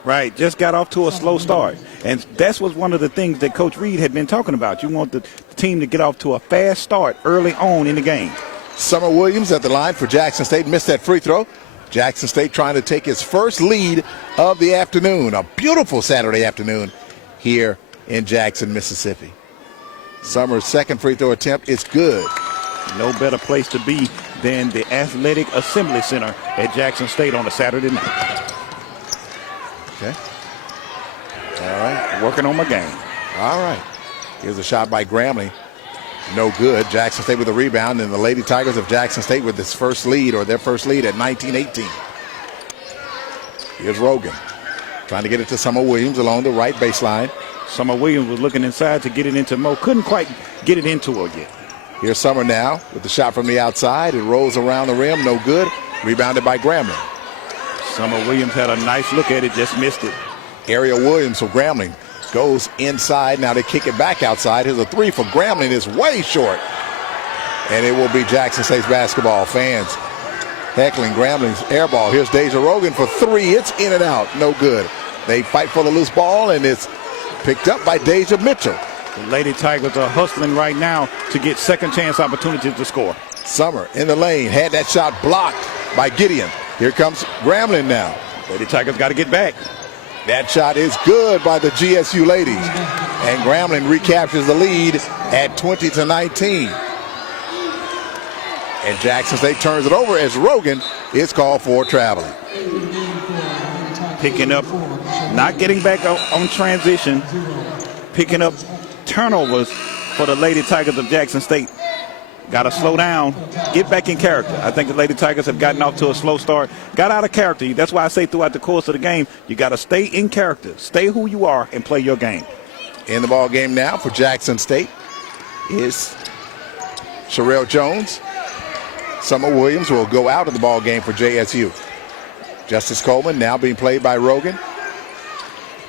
Right, just got off to a slow start. And that was one of the things that Coach Reed had been talking about. You want the team to get off to a fast start early on in the game. Summer Williams at the line for Jackson State. Missed that free throw. Jackson State trying to take its first lead of the afternoon. A beautiful Saturday afternoon here in Jackson, Mississippi. Summer's second free throw attempt is good. No better place to be than the Athletic Assembly Center at Jackson State on a Saturday night. Okay. All right. Working on my game. All right. Here's a shot by Grambling. No good. Jackson State with a rebound, and the Lady Tigers of Jackson State with this first lead, or their first lead at 19-18. Here's Rogan trying to get it to Summer Williams along the right baseline. Summer Williams was looking inside to get it into Mo. Couldn't quite get it into her yet. Here's Summer now with the shot from the outside. It rolls around the rim. No good. Rebounded by Grambling. Summer Williams had a nice look at it, just missed it. Ariel Williams for Grambling goes inside. Now they kick it back outside. Here's a 3 for Grambling. It's way short. And it will be Jackson State's basketball. Fans heckling Grambling's air ball. Here's Deja Rogan for 3. It's in and out. No good. They fight for the loose ball, and it's picked up by Deja Mitchell. The Lady Tigers are hustling right now to get second chance opportunities to score. Summer in the lane. Had that shot blocked by Gideon. Here comes Grambling now. Lady Tigers got to get back. That shot is good by the GSU ladies. And Grambling recaptures the lead at 20-19. And Jackson State turns it over as Rogan is called for traveling. Picking up, not getting back on transition, picking up turnovers for the Lady Tigers of Jackson State. Got to slow down, get back in character. I think the Lady Tigers have gotten off to a slow start, got out of character. That's why I say throughout the course of the game, you got to stay in character, stay who you are, and play your game. In the ball game now for Jackson State is Sherelle Jones. Summer Williams will go out of the ball game for JSU. Justice Coleman now being played by Rogan.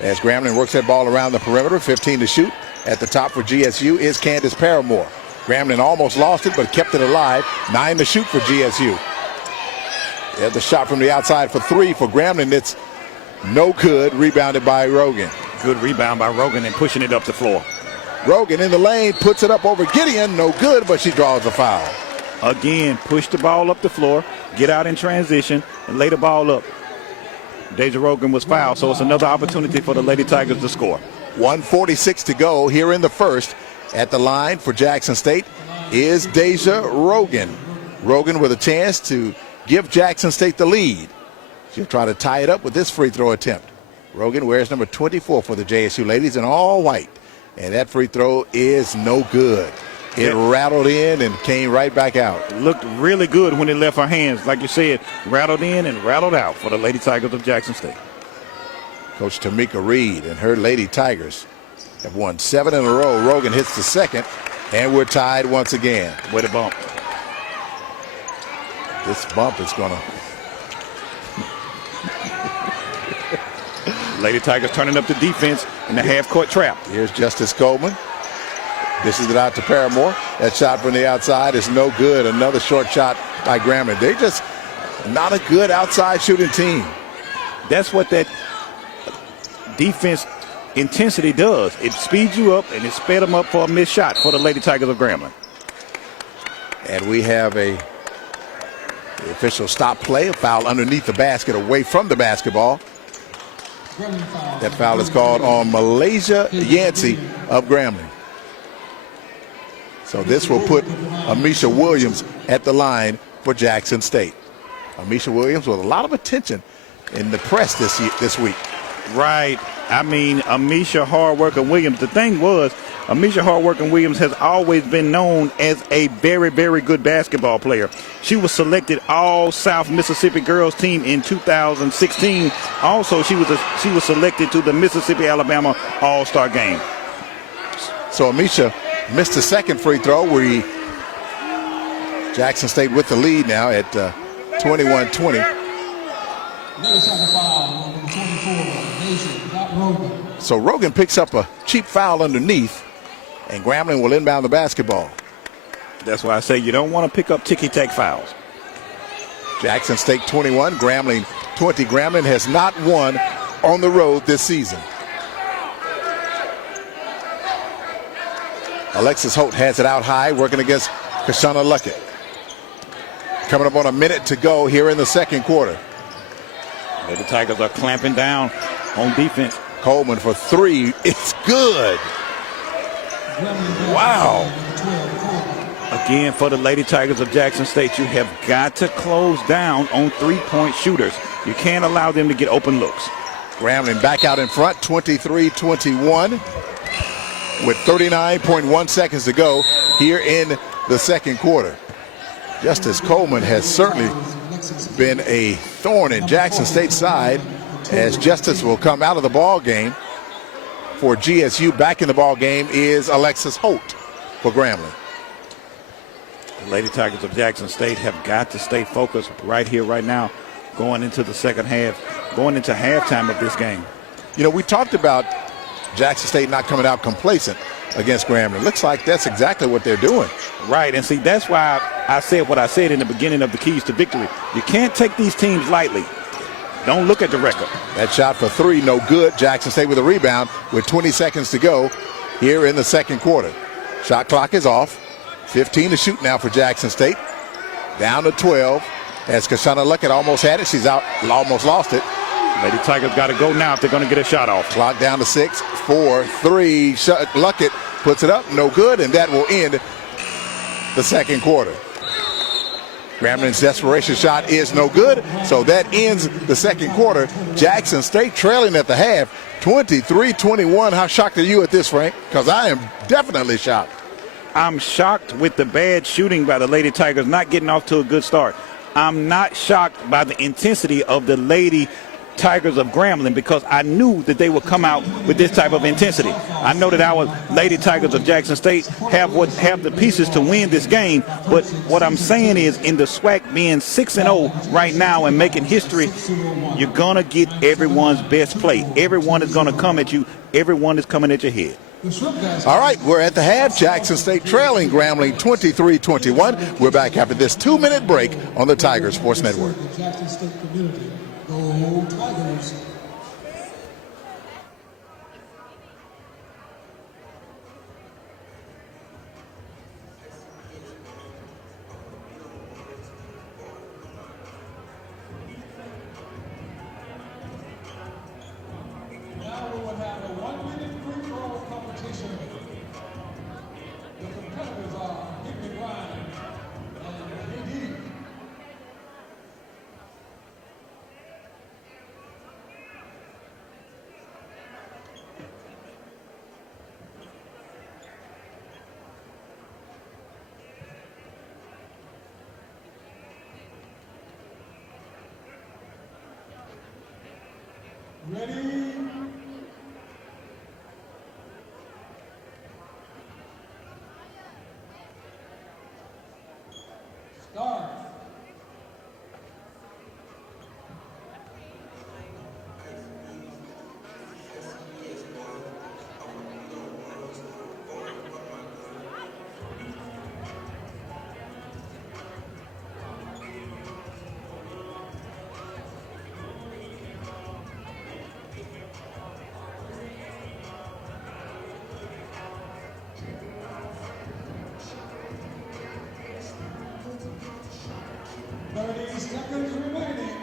As Grambling works that ball around the perimeter, 15 to shoot. At the top for GSU is Candace Paramore. Grambling almost lost it, but kept it alive. 9 to shoot for GSU. There's the shot from the outside for 3 for Grambling. It's no good. Rebounded by Rogan. Good rebound by Rogan and pushing it up the floor. Rogan in the lane, puts it up over Gideon. No good, but she draws a foul. Again, push the ball up the floor, get out in transition, and lay the ball up. Deja Rogan was fouled, so it's another opportunity for the Lady Tigers to score. 1:46 to go here in the first. At the line for Jackson State is Deja Rogan. Rogan with a chance to give Jackson State the lead. She'll try to tie it up with this free throw attempt. Rogan wears number 24 for the JSU ladies in all white. And that free throw is no good. It rattled in and came right back out. Looked really good when it left her hands. Like you said, rattled in and rattled out for the Lady Tigers of Jackson State. Coach Tamika Reed and her Lady Tigers have won 7 in a row. Rogan hits the second, and we're tied once again. Way to bump. This bump is going to... Lady Tigers turning up the defense in the half-court trap. Here's Justice Coleman. Dishes it out to Paramore. That shot from the outside is no good. Another short shot by Grambling. They're just not a good outside shooting team. That's what that defense intensity does. It speeds you up, and it sped them up for a missed shot for the Lady Tigers of Grambling. And we have the official stop play, a foul underneath the basket, away from the basketball. That foul is called on Malaysia Yancey of Grambling. So this will put Amisha Williams at the line for Jackson State. Amisha Williams with a lot of attention in the press this week. Right. I mean, Amisha Hardworking Williams. The thing was, Amisha Hardworking Williams has always been known as a very, very good basketball player. She was selected All South Mississippi Girls Team in 2016. Also, she was selected to the Mississippi-Alabama All-Star Game. So Amisha missed the second free throw. Jackson State with the lead now at 21-20. So Rogan picks up a cheap foul underneath, and Grambling will inbound the basketball. That's why I say you don't want to pick up ticky-tack fouls. Jackson State 21, Grambling 20. Grambling has not won on the road this season. Alexis Holt has it out high, working against Kashana Luckett. Coming up on a minute to go here in the second quarter. The Tigers are clamping down on defense. Coleman for 3. It's good. Wow. Again, for the Lady Tigers of Jackson State, you have got to close down on three-point shooters. You can't allow them to get open looks. Grambling back out in front, 23-21, with 39.1 seconds to go here in the second quarter. Justice Coleman has certainly been a thorn in Jackson State's side, as Justice will come out of the ball game. For GSU, back in the ball game is Alexis Holt for Grambling. The Lady Tigers of Jackson State have got to stay focused right here, right now, going into the second half, going into halftime of this game. You know, we talked about Jackson State not coming out complacent against Grambling. Looks like that's exactly what they're doing. Right, and see, that's why I said what I said in the beginning of the keys to victory. You can't take these teams lightly. Don't look at the record. That shot for 3, no good. Jackson State with a rebound with 20 seconds to go here in the second quarter. Shot clock is off. 15 to shoot now for Jackson State. Down to 12 as Kashana Luckett almost had it. She's out, almost lost it. Lady Tigers got to go now if they're going to get a shot off. Clock down to 6, 4, 3. Luckett puts it up, no good, and that will end the second quarter. Grambling's desperation shot is no good, so that ends the second quarter. Jackson State trailing at the half, 23-21. How shocked are you at this, Frank? Because I am definitely shocked. I'm shocked with the bad shooting by the Lady Tigers not getting off to a good start. I'm not shocked by the intensity of the Lady Tigers of Grambling because I knew that they would come out with this type of intensity. I know that our Lady Tigers of Jackson State have the pieces to win this game, but what I'm saying is in the SWAC being 6-0 right now and making history, you're going to get everyone's best play. Everyone is going to come at you. Everyone is coming at your head. All right, we're at the half. Jackson State trailing Grambling 23-21. We're back after this 2-minute break on the Tiger Sports Network. Jackson State community. Go Tigers. Now we will have a 1-minute free-throw competition. The competitors are Hickman Ryan and KD. Ready? Start. Seconds remaining.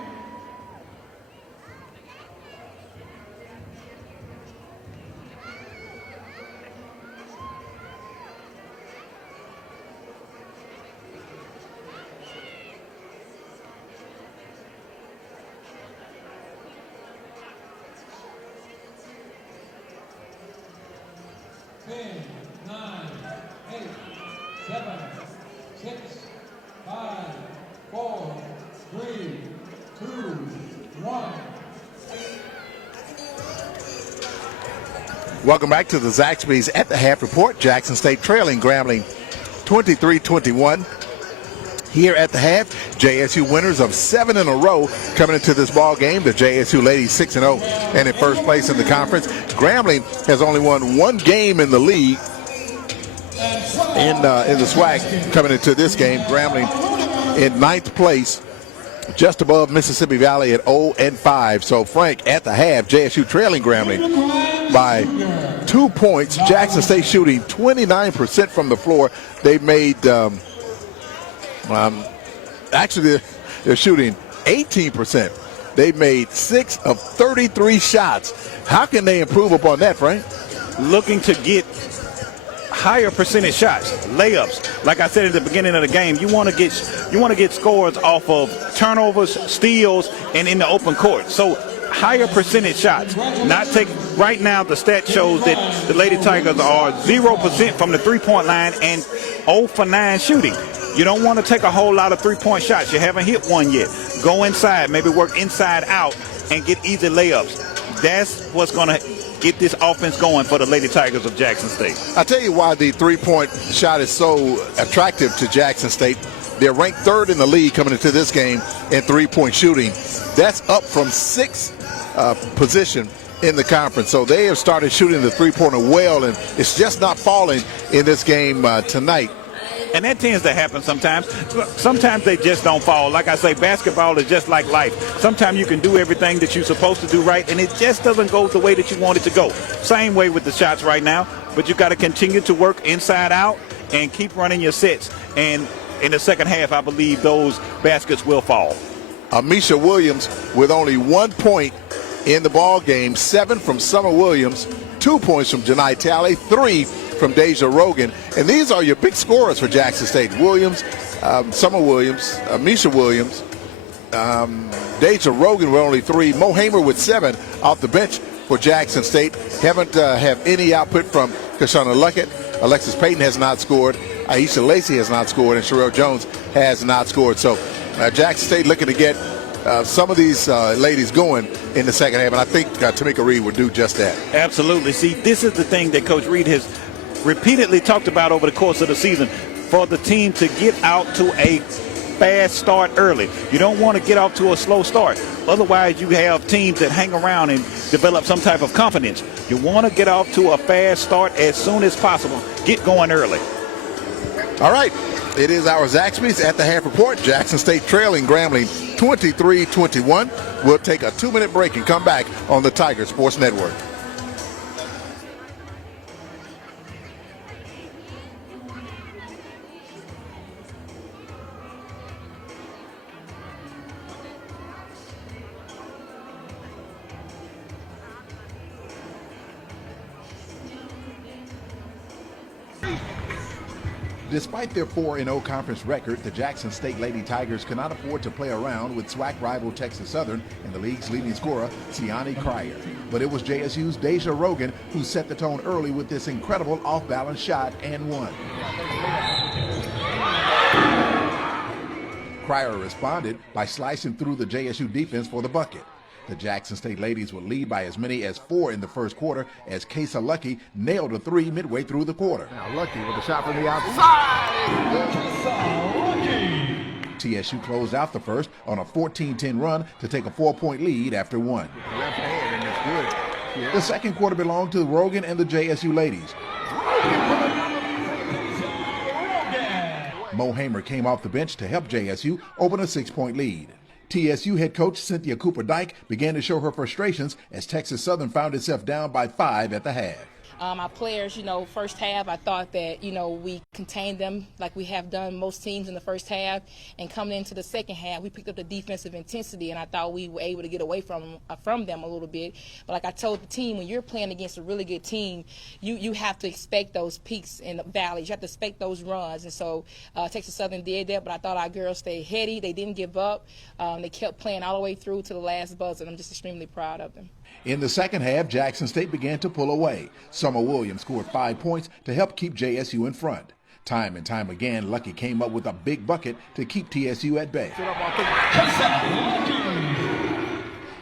Ten, 9, 8, 7, 6, 5, 4, 3, 2, 1. Welcome back to the Zaxby's at the half report. Jackson State trailing Grambling 23-21. Here at the half, JSU winners of 7 in a row coming into this ball game. The JSU ladies 6-0 and in first place in the conference. Grambling has only won 1 game in the league in the SWAC coming into this game. Grambling in 9th place, just above Mississippi Valley at 0-5. So Frank, at the half, JSU trailing Grambling by 2 points. Jackson State shooting 29% from the floor. They've made actually they're shooting 18%. They've made 6 of 33 shots. How can they improve upon that, Frank? Looking to get higher percentage shots, layups. Like I said at the beginning of the game, you want to get scores off of turnovers, steals, and in the open court. So higher percentage shots. Not take right now. The stat shows that the Lady Tigers are 0% from the three-point line and 0 for 9 shooting. You don't want to take a whole lot of three-point shots. You haven't hit one yet. Go inside, maybe work inside out, and get easy layups. That's what's going to get this offense going for the Lady Tigers of Jackson State. I'll tell you why the three-point shot is so attractive to Jackson State. They're ranked 3rd in the league coming into this game in three-point shooting. That's up from 6th position in the conference. So they have started shooting the three-pointer well, and it's just not falling in this game tonight. And that tends to happen sometimes. Sometimes they just don't fall. Like I say, basketball is just like life. Sometimes you can do everything that you're supposed to do right, and it just doesn't go the way that you want it to go. Same way with the shots right now, but you got to continue to work inside out and keep running your sets. And in the second half, I believe those baskets will fall. Amisha Williams with only 1 point in the ball game. 7 from Summer Williams, 2 points from Janai Talley, 3 from Deja Rogan. And these are your big scorers for Jackson State. Williams, Summer Williams, Amisha Williams, Deja Rogan with only 3. Mo Hamer with 7 off the bench for Jackson State. Haven't have any output from Kashana Luckett Alexis Payton has not scored. Aisha Lacey has not scored, and Sherelle Jones has not scored. So Jackson State looking to get some of these ladies going in the second half, and I think Tamika Reed would do just that. Absolutely. See, this is the thing that Coach Reed has repeatedly talked about over the course of the season, for the team to get out to a fast start early. You don't want to get off to a slow start. Otherwise, you have teams that hang around and develop some type of confidence. You want to get off to a fast start as soon as possible. Get going early. All right. It is our Zaxby's at the half report. Jackson State trailing Grambling 23-21. We'll take a 2-minute break and come back on the Tiger Sports Network. Despite their 4-0 conference record, the Jackson State Lady Tigers cannot afford to play around with SWAC rival Texas Southern and the league's leading scorer, Siani Cryer. But it was JSU's Deja Rogan who set the tone early with this incredible off-balance shot and won. Cryer responded by slicing through the JSU defense for the bucket. The Jackson State ladies would lead by as many as 4 in the first quarter as Kaysa Lucky nailed a 3 midway through the quarter. Now Lucky with a shot from the outside. TSU closed out the first on a 14-10 run to take a 4-point lead after 1. Left hand, and it's good. Yeah. The second quarter belonged to Rogan and the JSU ladies. Mo Hamer came off the bench to help JSU open a 6-point lead. TSU head coach Cynthia Cooper-Dyke began to show her frustrations as Texas Southern found itself down by 5 at the half. Our players, first half, I thought that, we contained them like we have done most teams in the first half. And coming into the second half, we picked up the defensive intensity, and I thought we were able to get away from them a little bit. But like I told the team, when you're playing against a really good team, you have to expect those peaks and the valleys. You have to expect those runs. And so Texas Southern did that, but I thought our girls stayed heady. They didn't give up. They kept playing all the way through to the last buzzer, and I'm just extremely proud of them. In the second half, Jackson State began to pull away. Summer Williams scored 5 points to help keep JSU in front. Time and time again, Lucky came up with a big bucket to keep TSU at bay.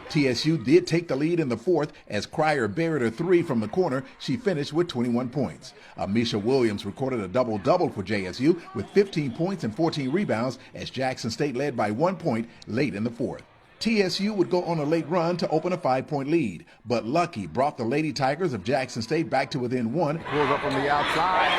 TSU did take the lead in the fourth as Cryer buried a 3 from the corner. She finished with 21 points. Amisha Williams recorded a double-double for JSU with 15 points and 14 rebounds as Jackson State led by 1 point late in the fourth. TSU would go on a late run to open a 5-point lead, but Lucky brought the Lady Tigers of Jackson State back to within 1. Pulls up on the outside.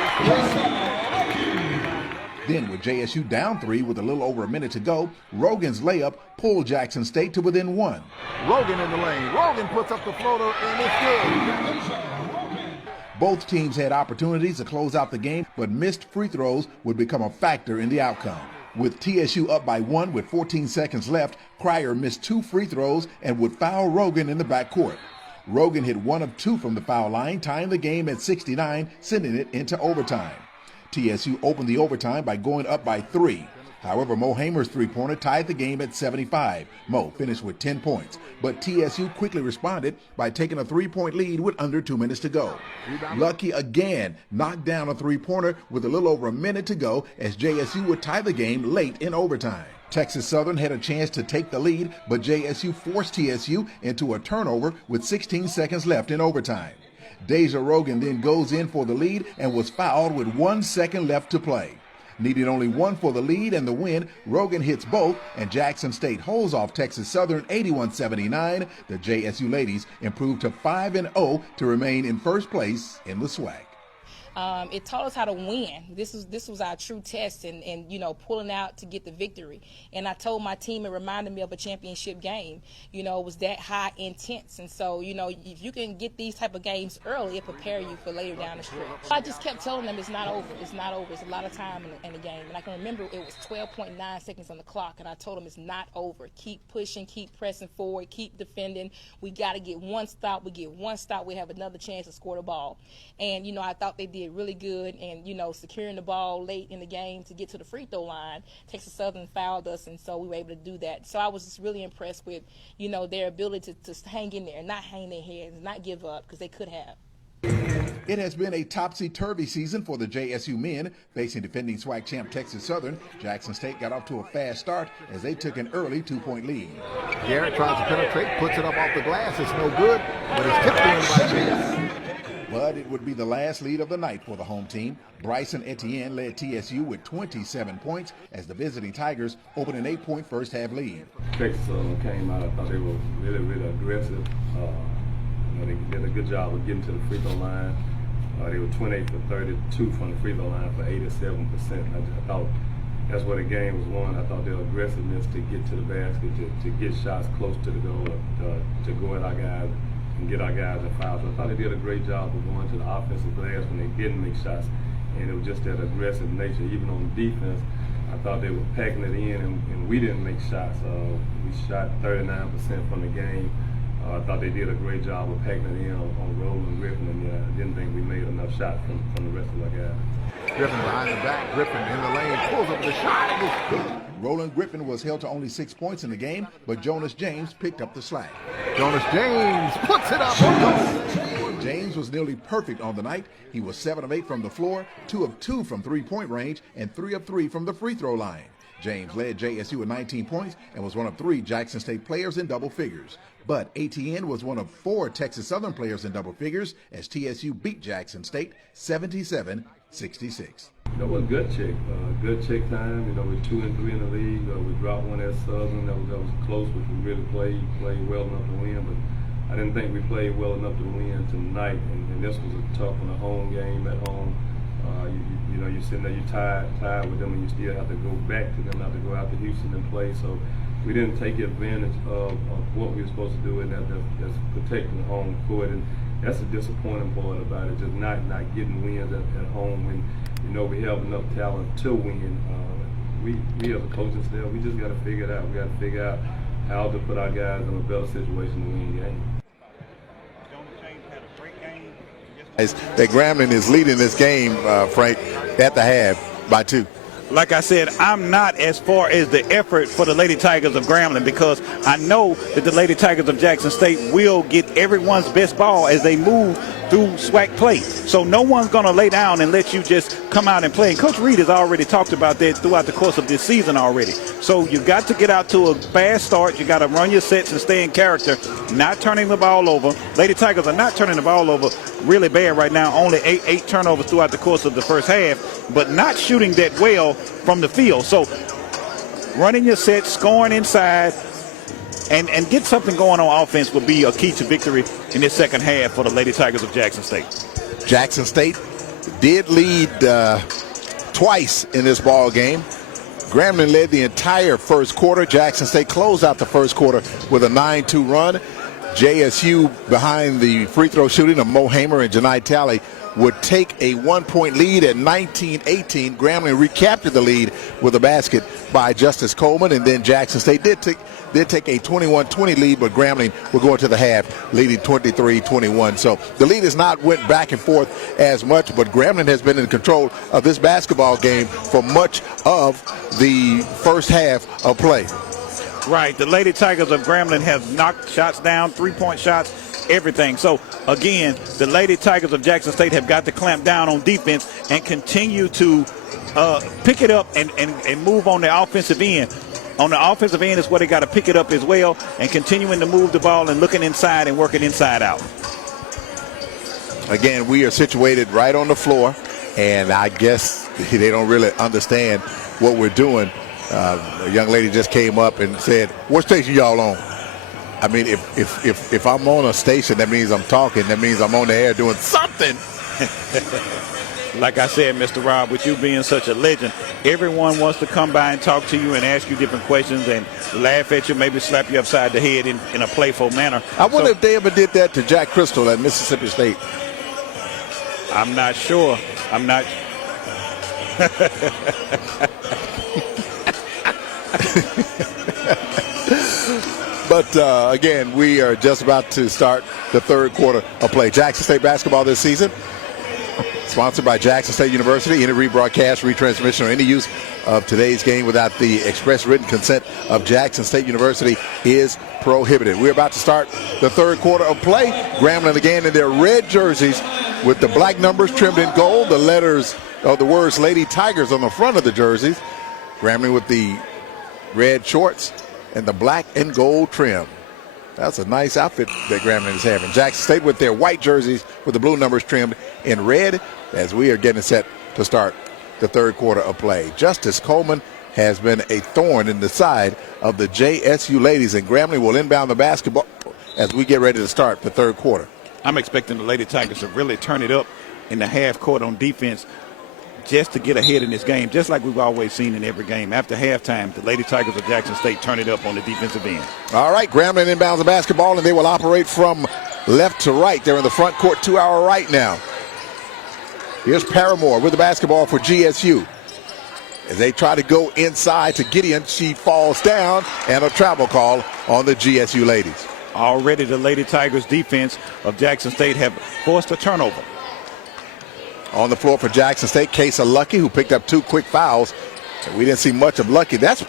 Then with JSU down 3 with a little over a minute to go, Rogan's layup pulled Jackson State to within 1. Rogan in the lane. Rogan puts up the floater, and it's good. Both teams had opportunities to close out the game, but missed free throws would become a factor in the outcome. With TSU up by 1 with 14 seconds left, Cryer missed 2 free throws and would foul Rogan in the backcourt. Rogan hit 1 of 2 from the foul line, tying the game at 69, sending it into overtime. TSU opened the overtime by going up by 3. However, Mo Hamer's three-pointer tied the game at 75. Mo finished with 10 points, but TSU quickly responded by taking a 3-point lead with under 2 minutes to go. Lucky again knocked down a three-pointer with a little over a minute to go as JSU would tie the game late in overtime. Texas Southern had a chance to take the lead, but JSU forced TSU into a turnover with 16 seconds left in overtime. Deja Rogan then goes in for the lead and was fouled with 1 second left to play. Needed only 1 for the lead and the win, Rogan hits both, and Jackson State holds off Texas Southern 81-79. The JSU ladies improved to 5-0 to remain in first place in the SWAC. It taught us how to win. This was our true test, and pulling out to get the victory. And I told my team it reminded me of a championship game. It was that high intense, and so if you can get these type of games early, it prepare you for later down the stretch. I just kept telling them it's not over. It's not over. It's a lot of time in the game, and I can remember it was 12.9 seconds on the clock, and I told them it's not over. Keep pushing, keep pressing forward, keep defending. We got to get 1 stop. We get 1 stop, we have another chance to score the ball. And I thought they did really good, and securing the ball late in the game to get to the free throw line. Texas Southern fouled us, and so we were able to do that. So I was just really impressed with their ability to hang in there, not hang their heads, not give up, because they could have. It has been a topsy-turvy season for the JSU men. Facing defending SWAC champ Texas Southern, Jackson State got off to a fast start as they took an early 2-point lead. Garrett tries to penetrate, puts it up off the glass. It's no good, but it's tipped in by Chase. But it would be the last lead of the night for the home team. Bryson Etienne led TSU with 27 points as the visiting Tigers opened an 8-point first half lead. Texas came out. I thought they were really, really aggressive. They did a good job of getting to the free throw line. They were 28 for 32 from the free throw line for 87%. I thought that's where the game was won. I thought their aggressiveness to get to the basket, to get shots close to the goal, to go at our guys and get our guys in foul. So I thought they did a great job of going to the offensive glass when they didn't make shots. And it was just that aggressive nature. Even on defense, I thought they were packing it in, and we didn't make shots. We shot 39% from the game. I thought they did a great job of packing it in on Roland Griffin, and I didn't think we made enough shots from the rest of our guys. Griffin behind the back, Griffin in the lane, pulls up the shot. It's good. Roland Griffin was held to only 6 points in the game, but Jonas James picked up the slack. Jonas James puts it up. James was nearly perfect on the night. He was 7 of 8 from the floor, 2 of 2 from three-point range, and 3 of 3 from the free throw line. James led JSU with 19 points and was one of 3 Jackson State players in double figures. But Etienne was one of 4 Texas Southern players in double figures as TSU beat Jackson State 77-66. That was good check time. We're 2 and 3 in the league. We dropped one at Southern that was close, which we really played well enough to win. But I didn't think we played well enough to win tonight. And this was a tough one, a home game at home. You're sitting there, you're tired with them, and you still have to go back to them, have to go out to Houston and play. So we didn't take advantage of what we were supposed to do, and that's protecting the home court. And that's the disappointing part about it, just not getting wins at home when we have enough talent to win. We as a coaching staff, we just got to figure it out. We got to figure out how to put our guys in a better situation to win games. That Grambling is leading this game, Frank, at the half by 2. Like I said, I'm not as far as the effort for the Lady Tigers of Grambling, because I know that the Lady Tigers of Jackson State will get everyone's best ball as they move through SWAC play. So no one's going to lay down and let you just come out and play. And Coach Reed has already talked about that throughout the course of this season already. So you've got to get out to a fast start. You got to run your sets and stay in character, not turning the ball over. Lady Tigers are not turning the ball over really bad right now. Only 8 turnovers throughout the course of the first half, but not shooting that well from the field. So running your sets, scoring inside, and get something going on offense would be a key to victory in this second half for the Lady Tigers of Jackson State. Jackson State did lead twice in this ball game. Grambling led the entire first quarter. Jackson State closed out the first quarter with a 9-2 run. JSU, behind the free throw shooting of Mo Hamer and Janai Talley, would take a 1-point lead at 19-18. Grambling recaptured the lead with a basket by Justice Coleman, and then Jackson State did take a 21-20 lead, but Grambling will go into the half leading 23-21. So the lead has not went back and forth as much, but Grambling has been in control of this basketball game for much of the first half of play. Right, the Lady Tigers of Grambling have knocked shots down, 3-point shots, everything. So again, the Lady Tigers of Jackson State have got to clamp down on defense and continue to pick it up and move on the offensive end. On the offensive end is where they got to pick it up as well, and continuing to move the ball and looking inside and working inside out. Again, we are situated right on the floor, and I guess they don't really understand what we're doing. A young lady just came up and said, "What station y'all on?" I mean, if I'm on a station, that means I'm talking. That means I'm on the air doing something. Like I said, Mr. Rob, with you being such a legend, everyone wants to come by and talk to you and ask you different questions and laugh at you, maybe slap you upside the head in a playful manner. I wonder if they ever did that to Jack Crystal at Mississippi State. I'm not sure. I'm not. But again, we are just about to start the third quarter of play. Jackson State basketball this season, sponsored by Jackson State University. Any rebroadcast, retransmission, or any use of today's game without the express written consent of Jackson State University is prohibited. We're about to start the third quarter of play. Grambling again in their red jerseys with the black numbers trimmed in gold, the letters of the words Lady Tigers on the front of the jerseys. Grambling with the red shorts and the black and gold trim. That's a nice outfit that Grambling is having. Jackson State with their white jerseys with the blue numbers trimmed in red as we are getting set to start the third quarter of play. Justice Coleman has been a thorn in the side of the JSU ladies, and Grambling will inbound the basketball as we get ready to start the third quarter. I'm expecting the Lady Tigers to really turn it up in the half court on defense just to get ahead in this game, just like we've always seen in every game. After halftime, the Lady Tigers of Jackson State turn it up on the defensive end. All right, Grambling inbounds the basketball, and they will operate from left to right. They're in the front court to our right now. Here's Paramore with the basketball for GSU. As they try to go inside to Gideon, she falls down, and a travel call on the GSU ladies. Already the Lady Tigers defense of Jackson State have forced a turnover. On the floor for Jackson State, Kesa Lucky, who picked up 2 quick fouls. We didn't see much of Lucky. That's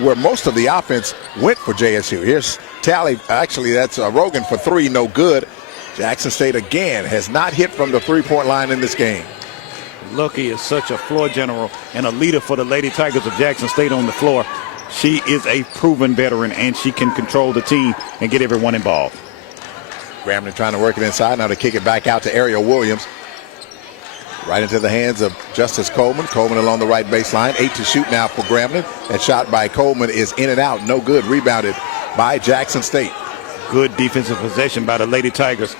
where most of the offense went for JSU. Here's Tally. Actually, that's Rogan for 3, no good. Jackson State again has not hit from the three-point line in this game. Lucky is such a floor general and a leader for the Lady Tigers of Jackson State on the floor. She is a proven veteran, and she can control the team and get everyone involved. Grambling trying to work it inside. Now to kick it back out to Ariel Williams. Right into the hands of Justice Coleman. Coleman along the right baseline. 8 to shoot now for Grambling. That shot by Coleman is in and out. No good. Rebounded by Jackson State. Good defensive possession by the Lady Tigers.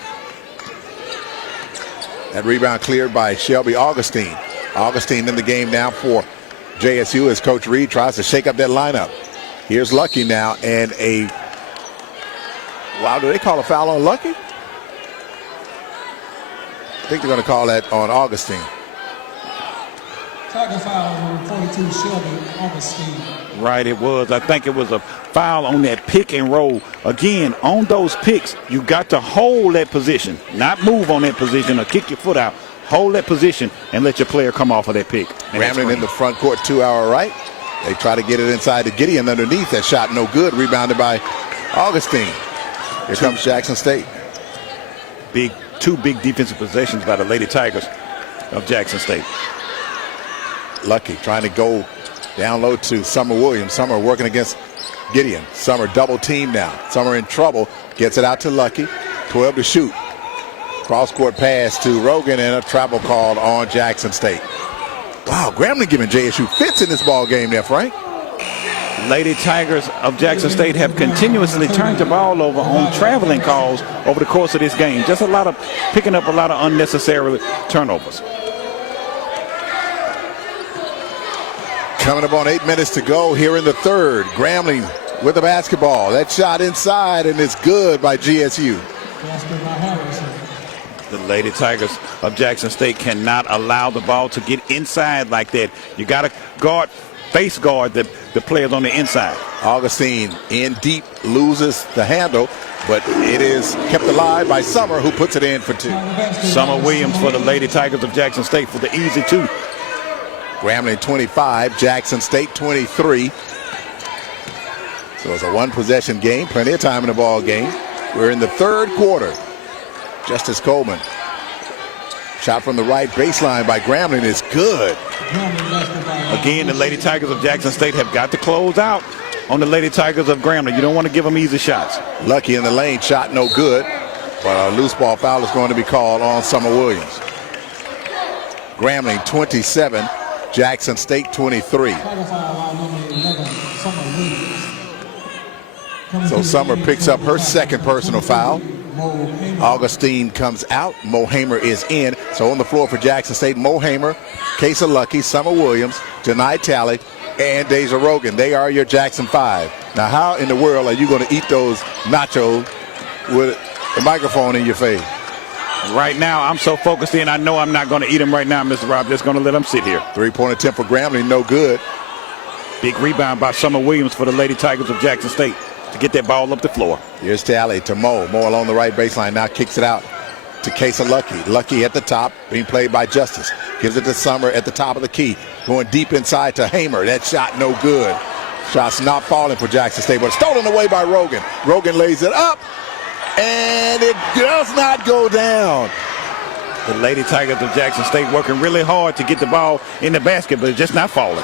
That rebound cleared by Shelby Augustine. Augustine in the game now for JSU as Coach Reed tries to shake up that lineup. Here's Lucky now, and a, wow, do they call a foul on Lucky? I think they're going to call that on Augustine. Tiger foul on 42, Shelby Augustine. Right, it was. I think it was a foul on that pick and roll. Again, on those picks, you got to hold that position, not move on that position or kick your foot out. Hold that position and let your player come off of that pick. Grambling in the front court to our right. They try to get it inside to Gideon underneath. That shot no good. Rebounded by Augustine. Here comes Jackson State. Two big defensive possessions by the Lady Tigers of Jackson State. Lucky trying to go down low to Summer Williams. Summer working against Gideon. Summer double team now. Summer in trouble. Gets it out to Lucky. 12 to shoot. Cross-court pass to Rogan and a travel call on Jackson State. Wow, Grambling giving JSU fits in this ball game there, Frank. Lady Tigers of Jackson State have continuously turned the ball over on traveling calls over the course of this game. Just picking up a lot of unnecessary turnovers. Coming up on 8 minutes to go here in the third. Grambling with the basketball. That shot inside, and it's good by GSU. The Lady Tigers of Jackson State cannot allow the ball to get inside like that. You got to face guard the players on the inside. Augustine in deep, loses the handle, but it is kept alive by Summer, who puts it in for 2. Summer Williams for the Lady Tigers of Jackson State for the easy 2. Grambling 25, Jackson State 23. So it's a one-possession game, plenty of time in the ball game. We're in the third quarter. Justice Coleman. Shot from the right baseline by Grambling is good. Again, the Lady Tigers of Jackson State have got to close out on the Lady Tigers of Grambling. You don't want to give them easy shots. Lucky in the lane, shot no good. But a loose ball foul is going to be called on Summer Williams. Grambling 27, Jackson State 23. So Summer picks up her second personal foul. Augustine comes out. Mo Hamer is in. So on the floor for Jackson State, Mo Hamer, Kesa Lucky, Summer Williams, Janai Talley, and Deja Rogan. They are your Jackson 5. Now, how in the world are you going to eat those nachos with the microphone in your face? Right now, I'm so focused in, I know I'm not going to eat them right now, Mr. Rob. Just going to let them sit here. Three-point attempt for Grambling, no good. Big rebound by Summer Williams for the Lady Tigers of Jackson State to get that ball up the floor. Here's Talley to Mo. Mo along the right baseline, now kicks it out to Kesa Lucky. Lucky at the top, being played by Justice. Gives it to Summer at the top of the key. Going deep inside to Hamer. That shot no good. Shot's not falling for Jackson State, but stolen away by Rogan. Rogan lays it up, and it does not go down. The Lady Tigers of Jackson State working really hard to get the ball in the basket, but it's just not falling.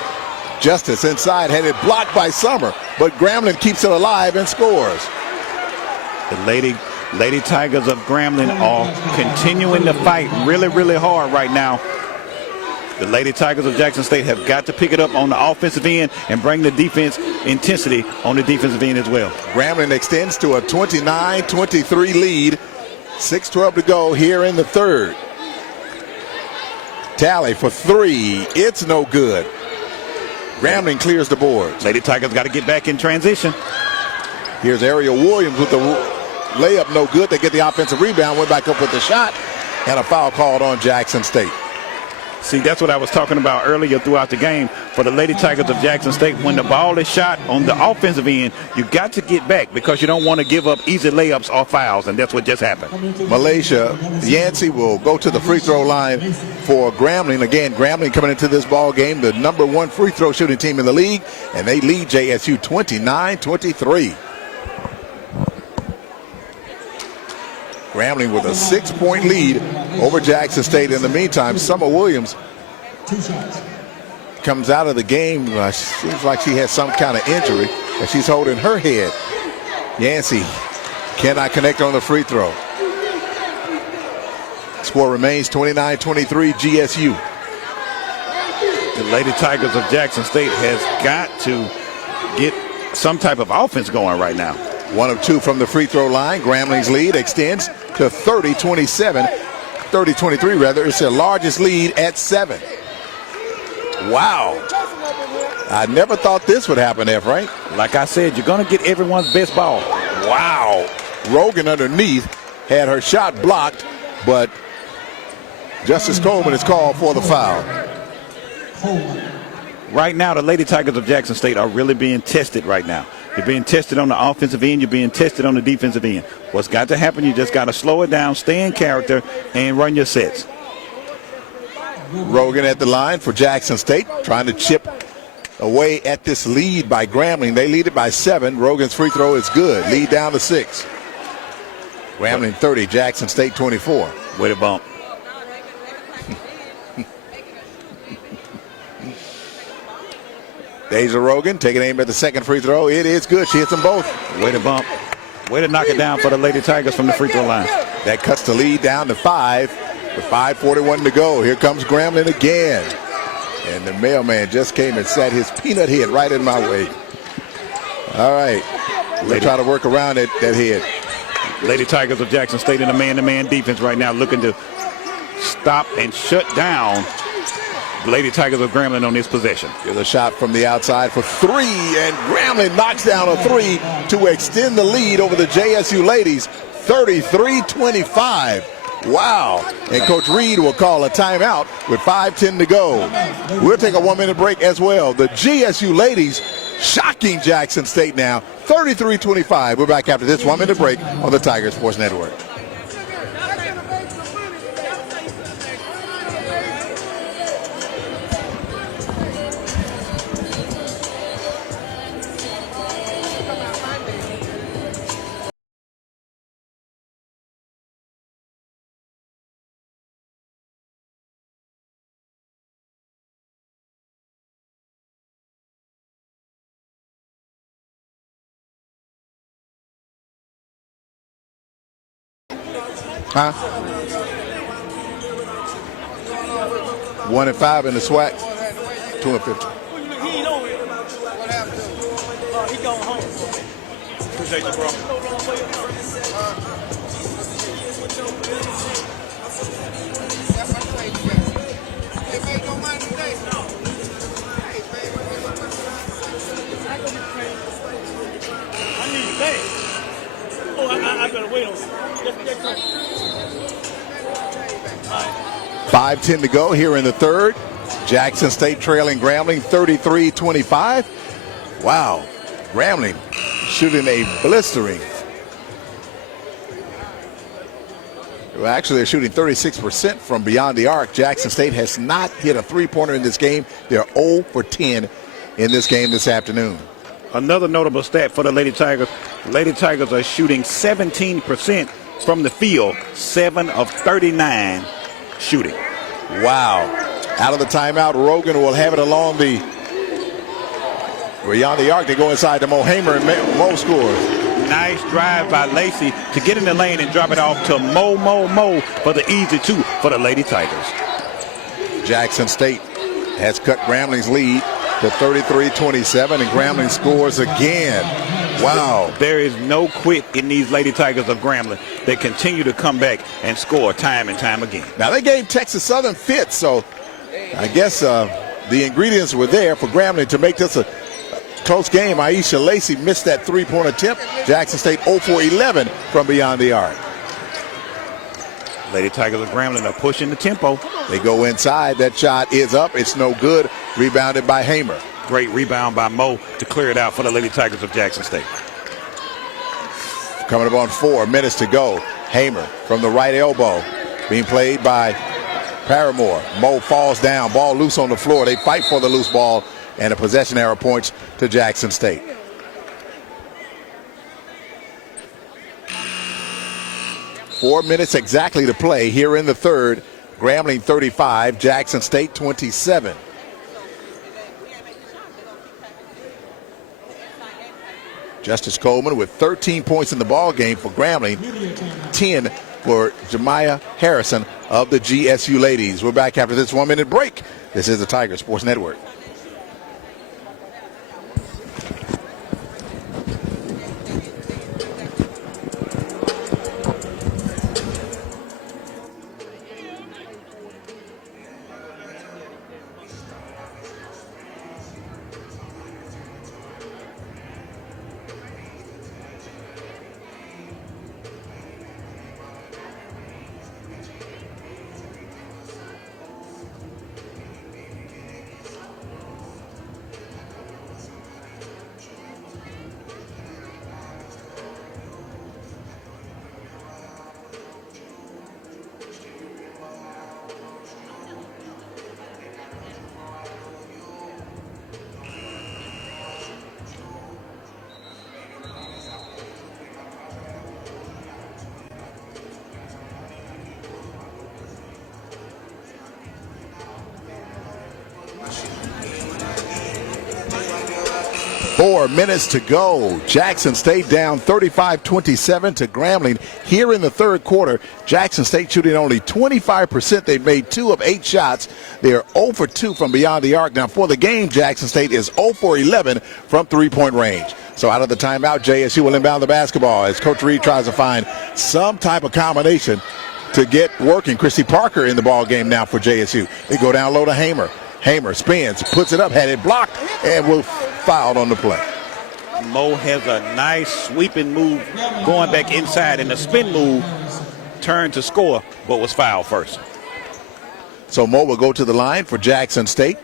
Justice inside had it blocked by Summer, but Grambling keeps it alive and scores. The Lady Tigers of Grambling are continuing to fight really, really hard right now. The Lady Tigers of Jackson State have got to pick it up on the offensive end and bring the defense intensity on the defensive end as well. Grambling extends to a 29-23 lead. 6:12 to go here in the third. Tally for three. It's no good. Grambling clears the boards. Lady Tigers got to get back in transition. Here's Ariel Williams with the layup, no good. They get the offensive rebound, went back up with the shot, and a foul called on Jackson State. See, that's what I was talking about earlier throughout the game. For the Lady Tigers of Jackson State, when the ball is shot on the offensive end, you got to get back because you don't want to give up easy layups or fouls, and that's what just happened. Malaysia Yancey will go to the free throw line for Grambling. Again, Grambling coming into this ball game, the #1 free throw shooting team in the league, and they lead JSU 29-23. Grambling with a 6-point lead over Jackson State. In the meantime, Summer Williams comes out of the game. Seems like she has some kind of injury, and she's holding her head. Yancey cannot connect on the free throw. Score remains 29-23 GSU. The Lady Tigers of Jackson State has got to get some type of offense going right now. 1 of 2 from the free throw line. Grambling's lead extends to 30-23 rather. It's their largest lead at 7. Wow. I never thought this would happen there, Frank. Like I said, you're going to get everyone's best ball. Wow. Rogan underneath had her shot blocked, but Justice Coleman is called for the foul. Right now, the Lady Tigers of Jackson State are really being tested right now. You're being tested on the offensive end. You're being tested on the defensive end. What's got to happen, you just got to slow it down, stay in character, and run your sets. Rogan at the line for Jackson State, trying to chip away at this lead by Grambling. They lead it by 7. Rogan's free throw is good. Lead down to 6. Grambling 30, Jackson State 24. Way to bump. Deja Rogan taking aim at the second free throw. It is good. She hits them both. Way to bump. Way to knock it down for the Lady Tigers from the free throw line. That cuts the lead down to 5 with 5:41 to go. Here comes Grambling again. And the mailman just came and sat his peanut head right in my way. All right. We'll try to work around that head. Lady Tigers of Jackson State in a man-to-man defense right now, looking to stop and shut down Lady Tigers of Grambling on this possession. Here's a shot from the outside for 3, and Grambling knocks down a 3 to extend the lead over the JSU ladies, 33-25. Wow. And Coach Reed will call a timeout with 5:10 to go. We'll take a 1-minute break as well. The GSU ladies shocking Jackson State now, 33-25. We're back after this 1-minute break on the Tiger Sports Network. Huh? 1-5 in the SWAC. 2-50. He going home. Appreciate you, bro. I need you back. Oh, I better wait on you. 5:10 to go here in the third. Jackson State trailing Grambling 33-25. Wow. Grambling shooting a blistering. Well, actually, they're shooting 36% from beyond the arc. Jackson State has not hit a three-pointer in this game. They're 0 for 10 in this game this afternoon. Another notable stat for the Lady Tigers. Lady Tigers are shooting 17% from the field, 7 of 39 shooting. Wow. Out of the timeout, Rogan will have it along the beyond the arc. They go inside to Mo Hamer, and Mo scores. Nice drive by Lacey to get in the lane and drop it off to Mo for the easy 2 for the Lady Tigers. Jackson State has cut Grambling's lead to 33-27, and Grambling scores again. Wow. There is no quit in these Lady Tigers of Grambling. They continue to come back and score time and time again. Now, they gave Texas Southern fits, so I guess the ingredients were there for Grambling to make this a close game. Aisha Lacey missed that three-point attempt. Jackson State 0 for 11 from beyond the arc. Lady Tigers of Grambling are pushing the tempo. They go inside. That shot is up. It's no good. Rebounded by Hamer. Great rebound by Mo to clear it out for the Lady Tigers of Jackson State. Coming up on 4 minutes to go. Hamer from the right elbow. Being played by Paramore. Mo falls down. Ball loose on the floor. They fight for the loose ball. And a possession arrow points to Jackson State. Four minutes exactly to play here in the third. Grambling 35, Jackson State 27. Justice Coleman with 13 points in the ball game for Grambling, 10 for Jemiah Harrison of the GSU Ladies. We're back after this 1-minute break. This is the Tiger Sports Network. Four minutes to go. Jackson State down 35-27 to Grambling. Here in the third quarter, Jackson State shooting only 25%. They've made 2 of 8 shots. They're 0 for 2 from beyond the arc. Now for the game, Jackson State is 0 for 11 from three-point range. So out of the timeout, JSU will inbound the basketball as Coach Reed tries to find some type of combination to get working. Chrissy Parker in the ball game now for JSU. They go down low to Hamer. Hamer spins, puts it up, had it blocked, and will fouled on the play. Mo has a nice sweeping move going back inside, and the spin move turned to score, but was fouled first. So Mo will go to the line for Jackson State.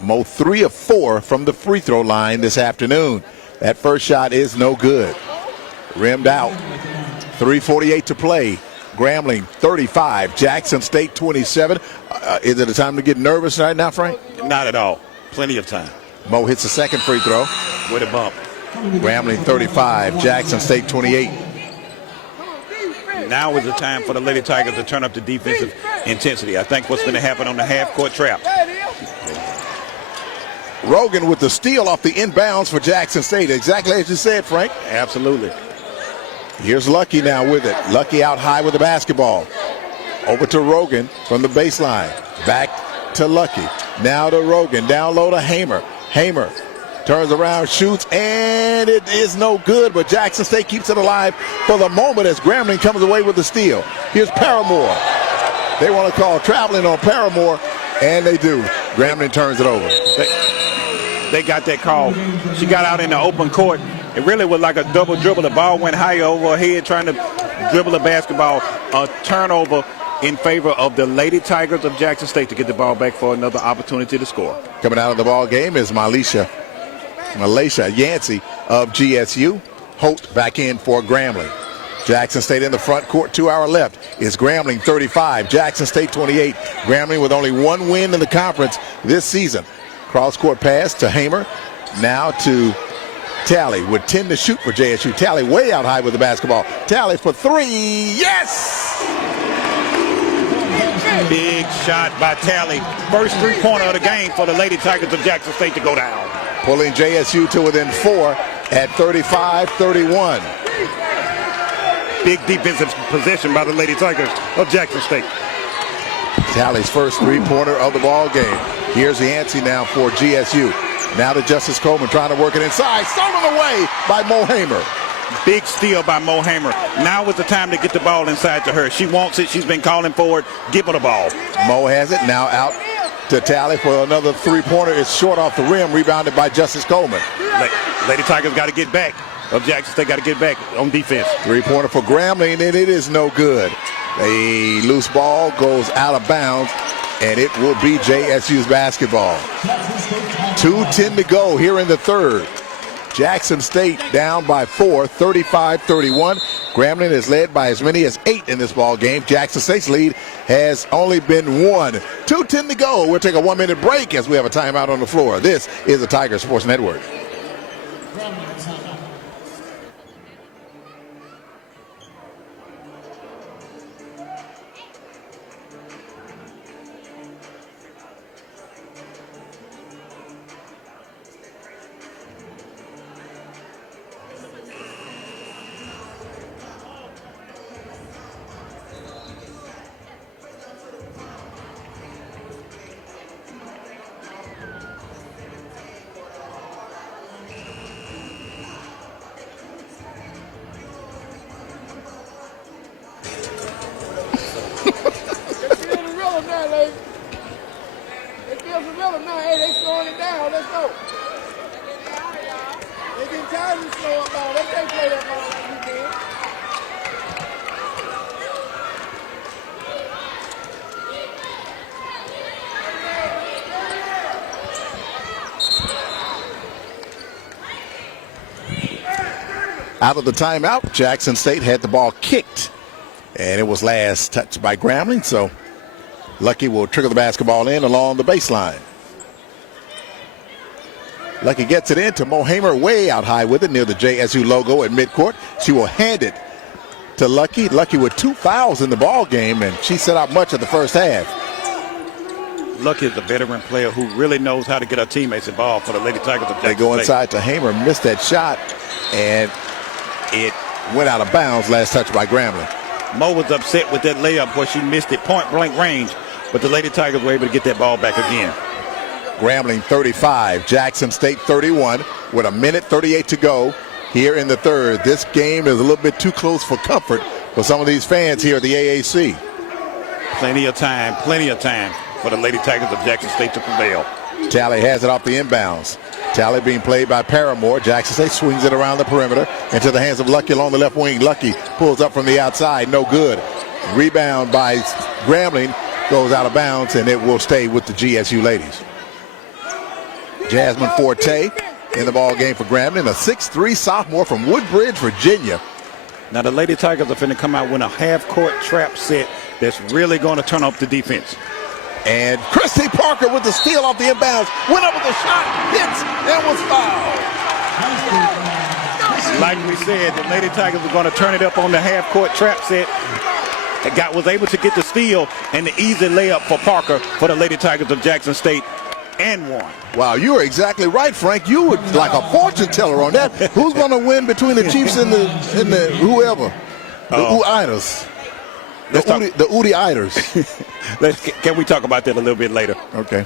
Mo 3 of 4 from the free throw line this afternoon. That first shot is no good. Rimmed out. 3:48 to play. Grambling 35, Jackson State 27. Is it a time to get nervous right now, Frank? Not at all. Plenty of time. Mo hits the second free throw. With a bump. Grambling 35, Jackson State 28. Now is the time for the Lady Tigers to turn up the defensive intensity. I think what's going to happen on the half-court trap. Rogan with the steal off the inbounds for Jackson State. Exactly as you said, Frank. Absolutely. Here's Lucky now with it. Lucky out high with the basketball. Over to Rogan from the baseline. Back to Lucky. Now to Rogan. Down low to Hamer. Hamer turns around, shoots, and it is no good, but Jackson State keeps it alive for the moment as Grambling comes away with the steal. Here's Paramore. They want to call traveling on Paramore, and they do. Grambling turns it over. They got that call. She got out in the open court. It really was like a double dribble. The ball went higher over her head trying to dribble the basketball. A turnover in favor of the Lady Tigers of Jackson State to get the ball back for another opportunity to score. Coming out of the ball game is Malaysia Yancey of GSU. Holt back in for Grambling. Jackson State in the front court, 2 hour left. Is Grambling 35, Jackson State 28. Grambling with only 1 win in the conference this season. Cross-court pass to Hamer. Now to Talley with 10 to shoot for JSU. Talley way out high with the basketball. Talley for 3. Yes! Big shot by Tally. First three-pointer of the game for the Lady Tigers of Jackson State to go down. Pulling JSU to within 4 at 35-31. Big defensive possession by the Lady Tigers of Jackson State. Tally's first three-pointer of the ball game. Here's the ante now for GSU. Now to Justice Coleman trying to work it inside. Stolen away by Mo Hamer. Big steal by Mo Hamer. Now is the time to get the ball inside to her. She wants it. She's been calling for it. Give her the ball. Mo has it. Now out to Tally for another three-pointer. It's short off the rim. Rebounded by Justice Coleman. Lady Tigers got to get back. Of Jackson State got to get back on defense. Three-pointer for Grambling, and it is no good. A loose ball goes out of bounds, and it will be JSU's basketball. 2:10 to go here in the third. Jackson State down by 4, 35-31. Grambling is led by as many as 8 in this ball game. Jackson State's lead has only been 1. 2:10 to go. We'll take a 1-minute break as we have a timeout on the floor. This is the Tiger Sports Network. Out of the timeout, Jackson State had the ball kicked, and it was last touched by Grambling, so Lucky will trigger the basketball in along the baseline. Lucky gets it in to Mo Hamer, way out high with it near the JSU logo at midcourt. She will hand it to Lucky. Lucky with 2 fouls in the ball game, and she set out much of the first half. Lucky is a veteran player who really knows how to get her teammates involved for the Lady Tigers of Jackson State. They go inside to Hamer, missed that shot, and it went out of bounds. Last touch by Grambling. Mo was upset with that layup where she missed it point blank range, but the Lady Tigers were able to get that ball back again. Grambling 35, Jackson State 31 with 1:38 to go here in the third. This game is a little bit too close for comfort for some of these fans here at the AAC. Plenty of time for the Lady Tigers of Jackson State to prevail. Tally has it off the inbounds. Tally being played by Paramore. Jackson State swings it around the perimeter into the hands of Lucky along the left wing. Lucky pulls up from the outside. No good. Rebound by Grambling goes out of bounds, and it will stay with the GSU ladies. Jasmine Forte in the ball game for Grambling, a 6'3" sophomore from Woodbridge, Virginia. Now the Lady Tigers are finna come out with a half-court trap set that's really going to turn up the defense. And Christy Parker with the steal off the inbounds. Went up with a shot, hits, and was fouled. Like we said, the Lady Tigers were going to turn it up on the half-court trap set. Was able to get the steal and the easy layup for Parker for the Lady Tigers of Jackson State, and won. Wow, you are exactly right, Frank. You were like a fortune teller on that. Who's going to win between the Chiefs and the whoever? The Uiders. The Uiders. Can we talk about that a little bit later? Okay.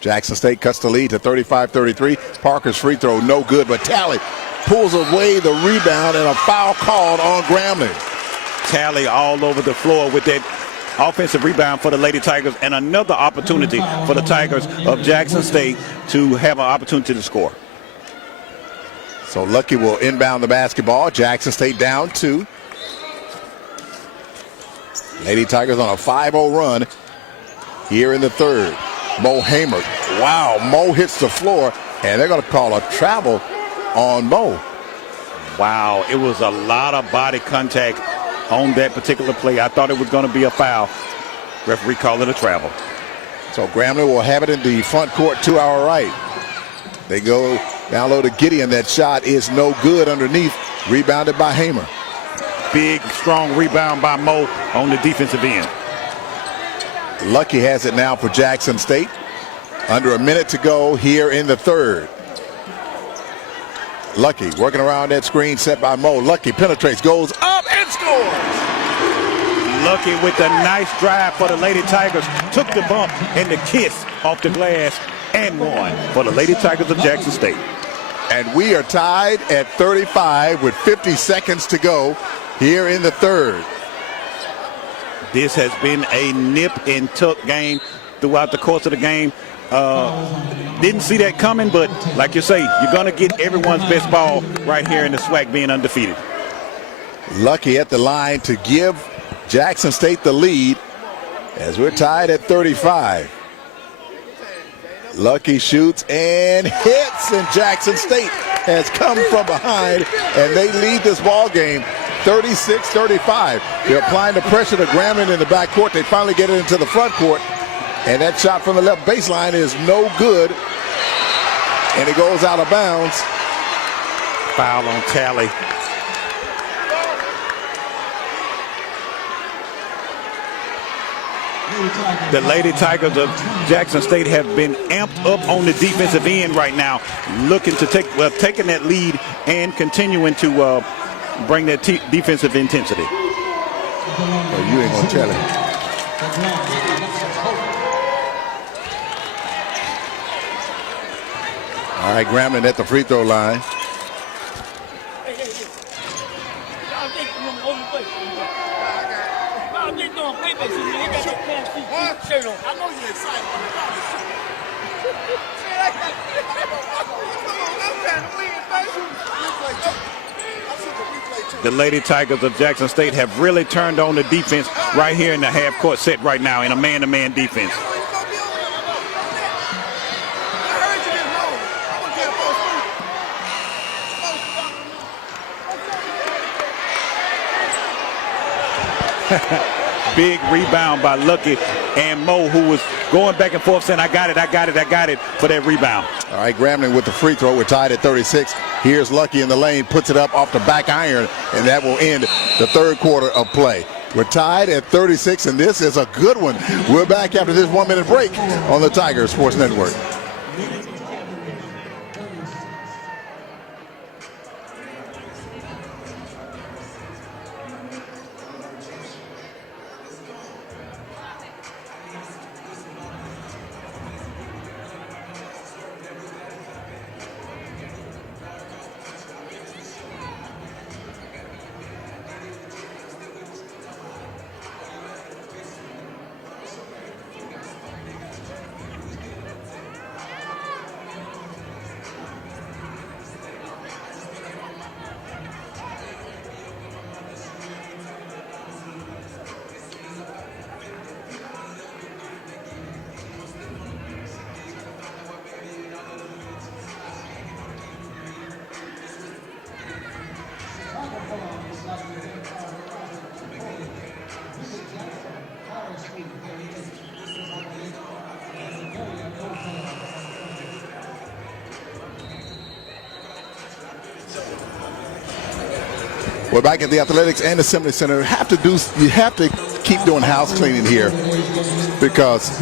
Jackson State cuts the lead to 35-33. Parker's free throw no good, but Tally pulls away the rebound and a foul called on Grambling. Tally all over the floor with that offensive rebound for the Lady Tigers, and another opportunity for the Tigers of Jackson State to have an opportunity to score. So Lucky will inbound the basketball. Jackson State down 2. Lady Tigers on a 5-0 run here in the third. Mo Hamer. Wow, Mo hits the floor, and they're going to call a travel on Mo. Wow, it was a lot of body contact on that particular play. I thought it was going to be a foul. Referee called it a travel. So Grambling will have it in the front court to our right. They go down low to Gideon. That shot is no good underneath. Rebounded by Hamer. Big, strong rebound by Mo on the defensive end. Lucky has it now for Jackson State. Under a minute to go here in the third. Lucky working around that screen set by Mo. Lucky penetrates, goes up and scores. Lucky with a nice drive for the Lady Tigers. Took the bump and the kiss off the glass and won for the Lady Tigers of Jackson State. And we are tied at 35 with 50 seconds to go here in the third. This has been a nip and tuck game throughout the course of the game. Didn't see that coming, but like you say, you're going to get everyone's best ball right here in the SWAC being undefeated. Lucky at the line to give Jackson State the lead as we're tied at 35. Lucky shoots and hits, and Jackson State has come from behind, and they lead this ball game 36-35. They're applying the pressure to Grambling in the backcourt. They finally get it into the front court, and that shot from the left baseline is no good, and it goes out of bounds. Foul on Tally. The Lady Tigers of Jackson State have been amped up on the defensive end right now, looking to taking that lead and continuing to bring that defensive intensity. Well, you ain't gonna tell him. All right, Grambling at the free throw line. I know you're excited. The Lady Tigers of Jackson State have really turned on the defense right here in the half-court set right now in a man-to-man defense. Big rebound by Lucky and Mo, who was going back and forth saying, I got it for that rebound. All right, Grambling with the free throw. We're tied at 36. Here's Lucky in the lane, puts it up off the back iron, and that will end the third quarter of play. We're tied at 36, and this is a good one. We're back after this 1 minute break on the Tiger Sports Network. We're back at the Athletics and Assembly Center. You have to keep doing house cleaning here, because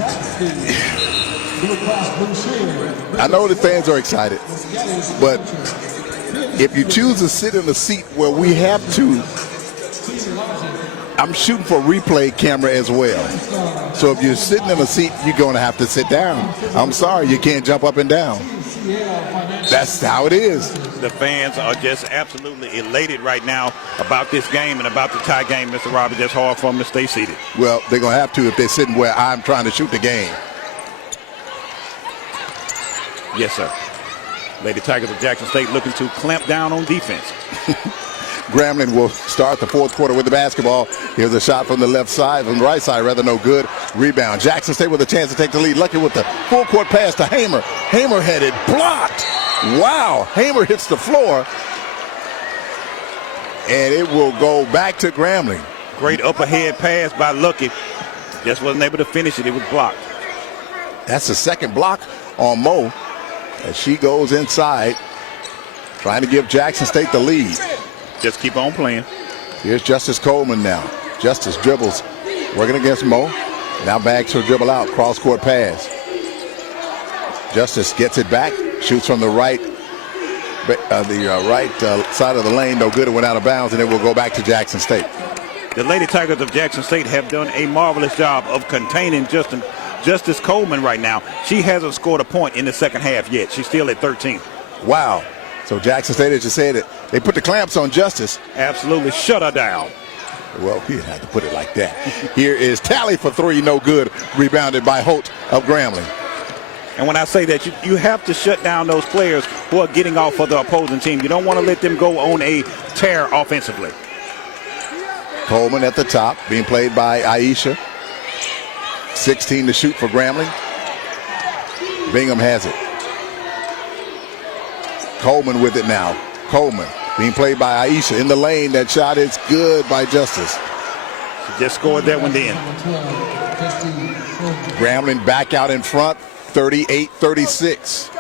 I know the fans are excited, but if you choose to sit in a seat where we have to, I'm shooting for replay camera as well. So if you're sitting in a seat, you're going to have to sit down. I'm sorry, you can't jump up and down. That's how it is. The fans are just absolutely elated right now about this game and about the tie game, Mr. Roberts. It's hard for them to stay seated. Well, they're going to have to if they're sitting where I'm trying to shoot the game. Yes, sir. Lady Tigers of Jackson State looking to clamp down on defense. Grambling will start the fourth quarter with the basketball. Here's a shot from the left side, from the right side, rather no good. Rebound. Jackson State with a chance to take the lead. Lucky with the full court pass to Hamer. Hamer headed, blocked. Wow. Hamer hits the floor. And it will go back to Grambling. Great up ahead pass by Lucky. Just wasn't able to finish it. It was blocked. That's the second block on Mo as she goes inside, trying to give Jackson State the lead. Just keep on playing. Here's Justice Coleman now. Justice dribbles, working against Mo. Now bags her dribble out, cross-court pass. Justice gets it back, shoots from the right side of the lane. No good. It went out of bounds, and it will go back to Jackson State. The Lady Tigers of Jackson State have done a marvelous job of containing Justice Coleman right now. She hasn't scored a point in the second half yet. She's still at 13. Wow. So Jackson State, as you said, they put the clamps on Justice. Absolutely shut her down. Well, we didn't have to put it like that. Here is Tally for three, no good. Rebounded by Holt of Grambling. And when I say that, you have to shut down those players who are getting off for the opposing team. You don't want to let them go on a tear offensively. Coleman at the top, being played by Aisha. 16 to shoot for Grambling. Bingham has it. Coleman with it now. Coleman being played by Aisha in the lane. That shot is good by Justice. She just scored that one then. Grambling back out in front, 38-36.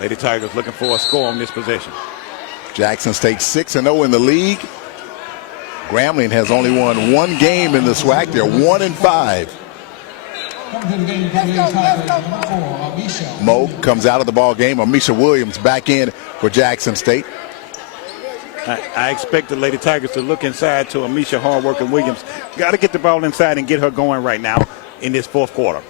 Lady Tigers looking for a score on this possession. Jackson State 6-0 in the league. Grambling has only won one game in the SWAC. They're 1-5. Mo comes out of the ball game. Amisha Williams back in for Jackson State. I expect the Lady Tigers to look inside to Amisha Hardworking Williams. Got to get the ball inside and get her going right now in this fourth quarter.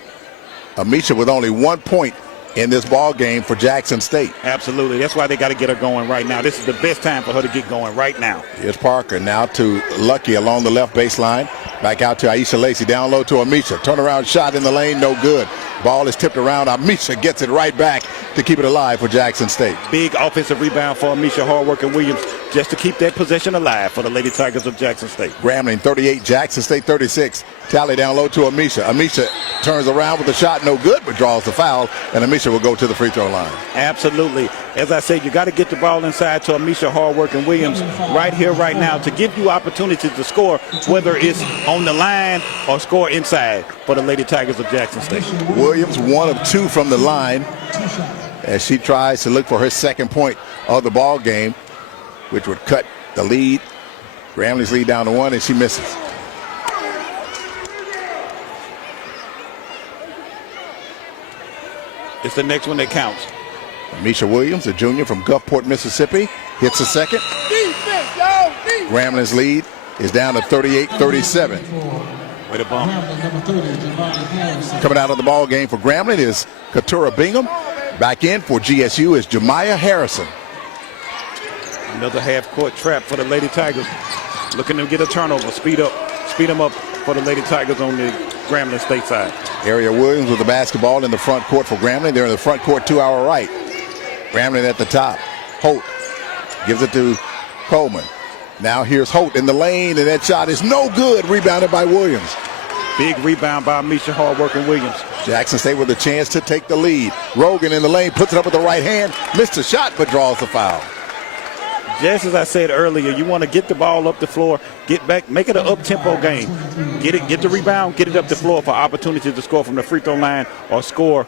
Amisha with only 1 point in this ball game for Jackson State. Absolutely. That's why they got to get her going right now. This is the best time for her to get going right now. Here's Parker now to Lucky along the left baseline. Back out to Aisha Lacey. Down low to Amisha. Turnaround shot in the lane. No good. Ball is tipped around. Amisha gets it right back to keep it alive for Jackson State. Big offensive rebound for Amisha Hardworking Williams just to keep that possession alive for the Lady Tigers of Jackson State. Grambling 38, Jackson State 36. Tally down low to Amisha. Amisha turns around with the shot. No good, but draws the foul. And Amisha will go to the free throw line. Absolutely. As I said, you got to get the ball inside to Amisha Hardworking Williams right here, right now, to give you opportunities to score, whether it's on the line or score inside for the Lady Tigers of Jackson State. Williams 1 of 2 from the line as she tries to look for her second point of the ball game, which would cut the lead. Grambling's lead down to 1, and she misses. It's the next one that counts. Amisha Williams, a junior from Gulfport, Mississippi, hits a second. Grambling's lead is down to 38-37. Way to bump. Coming out of the ball game for Grambling is Katura Bingham. Back in for GSU is Jemiah Harrison. Another half-court trap for the Lady Tigers. Looking to get a turnover. Speed them up for the Lady Tigers on the Grambling State side. Area Williams with the basketball in the front court for Grambling. They're in the front court to our right. Grambling at the top. Holt gives it to Coleman. Now here's Holt in the lane, and that shot is no good. Rebounded by Williams. Big rebound by Amisha Hardworking Williams. Jackson State with a chance to take the lead. Rogan in the lane, puts it up with the right hand. Missed a shot, but draws the foul. Just as I said earlier, you want to get the ball up the floor, get back, make it an up-tempo game. Get the rebound, get it up the floor for opportunity to score from the free throw line or score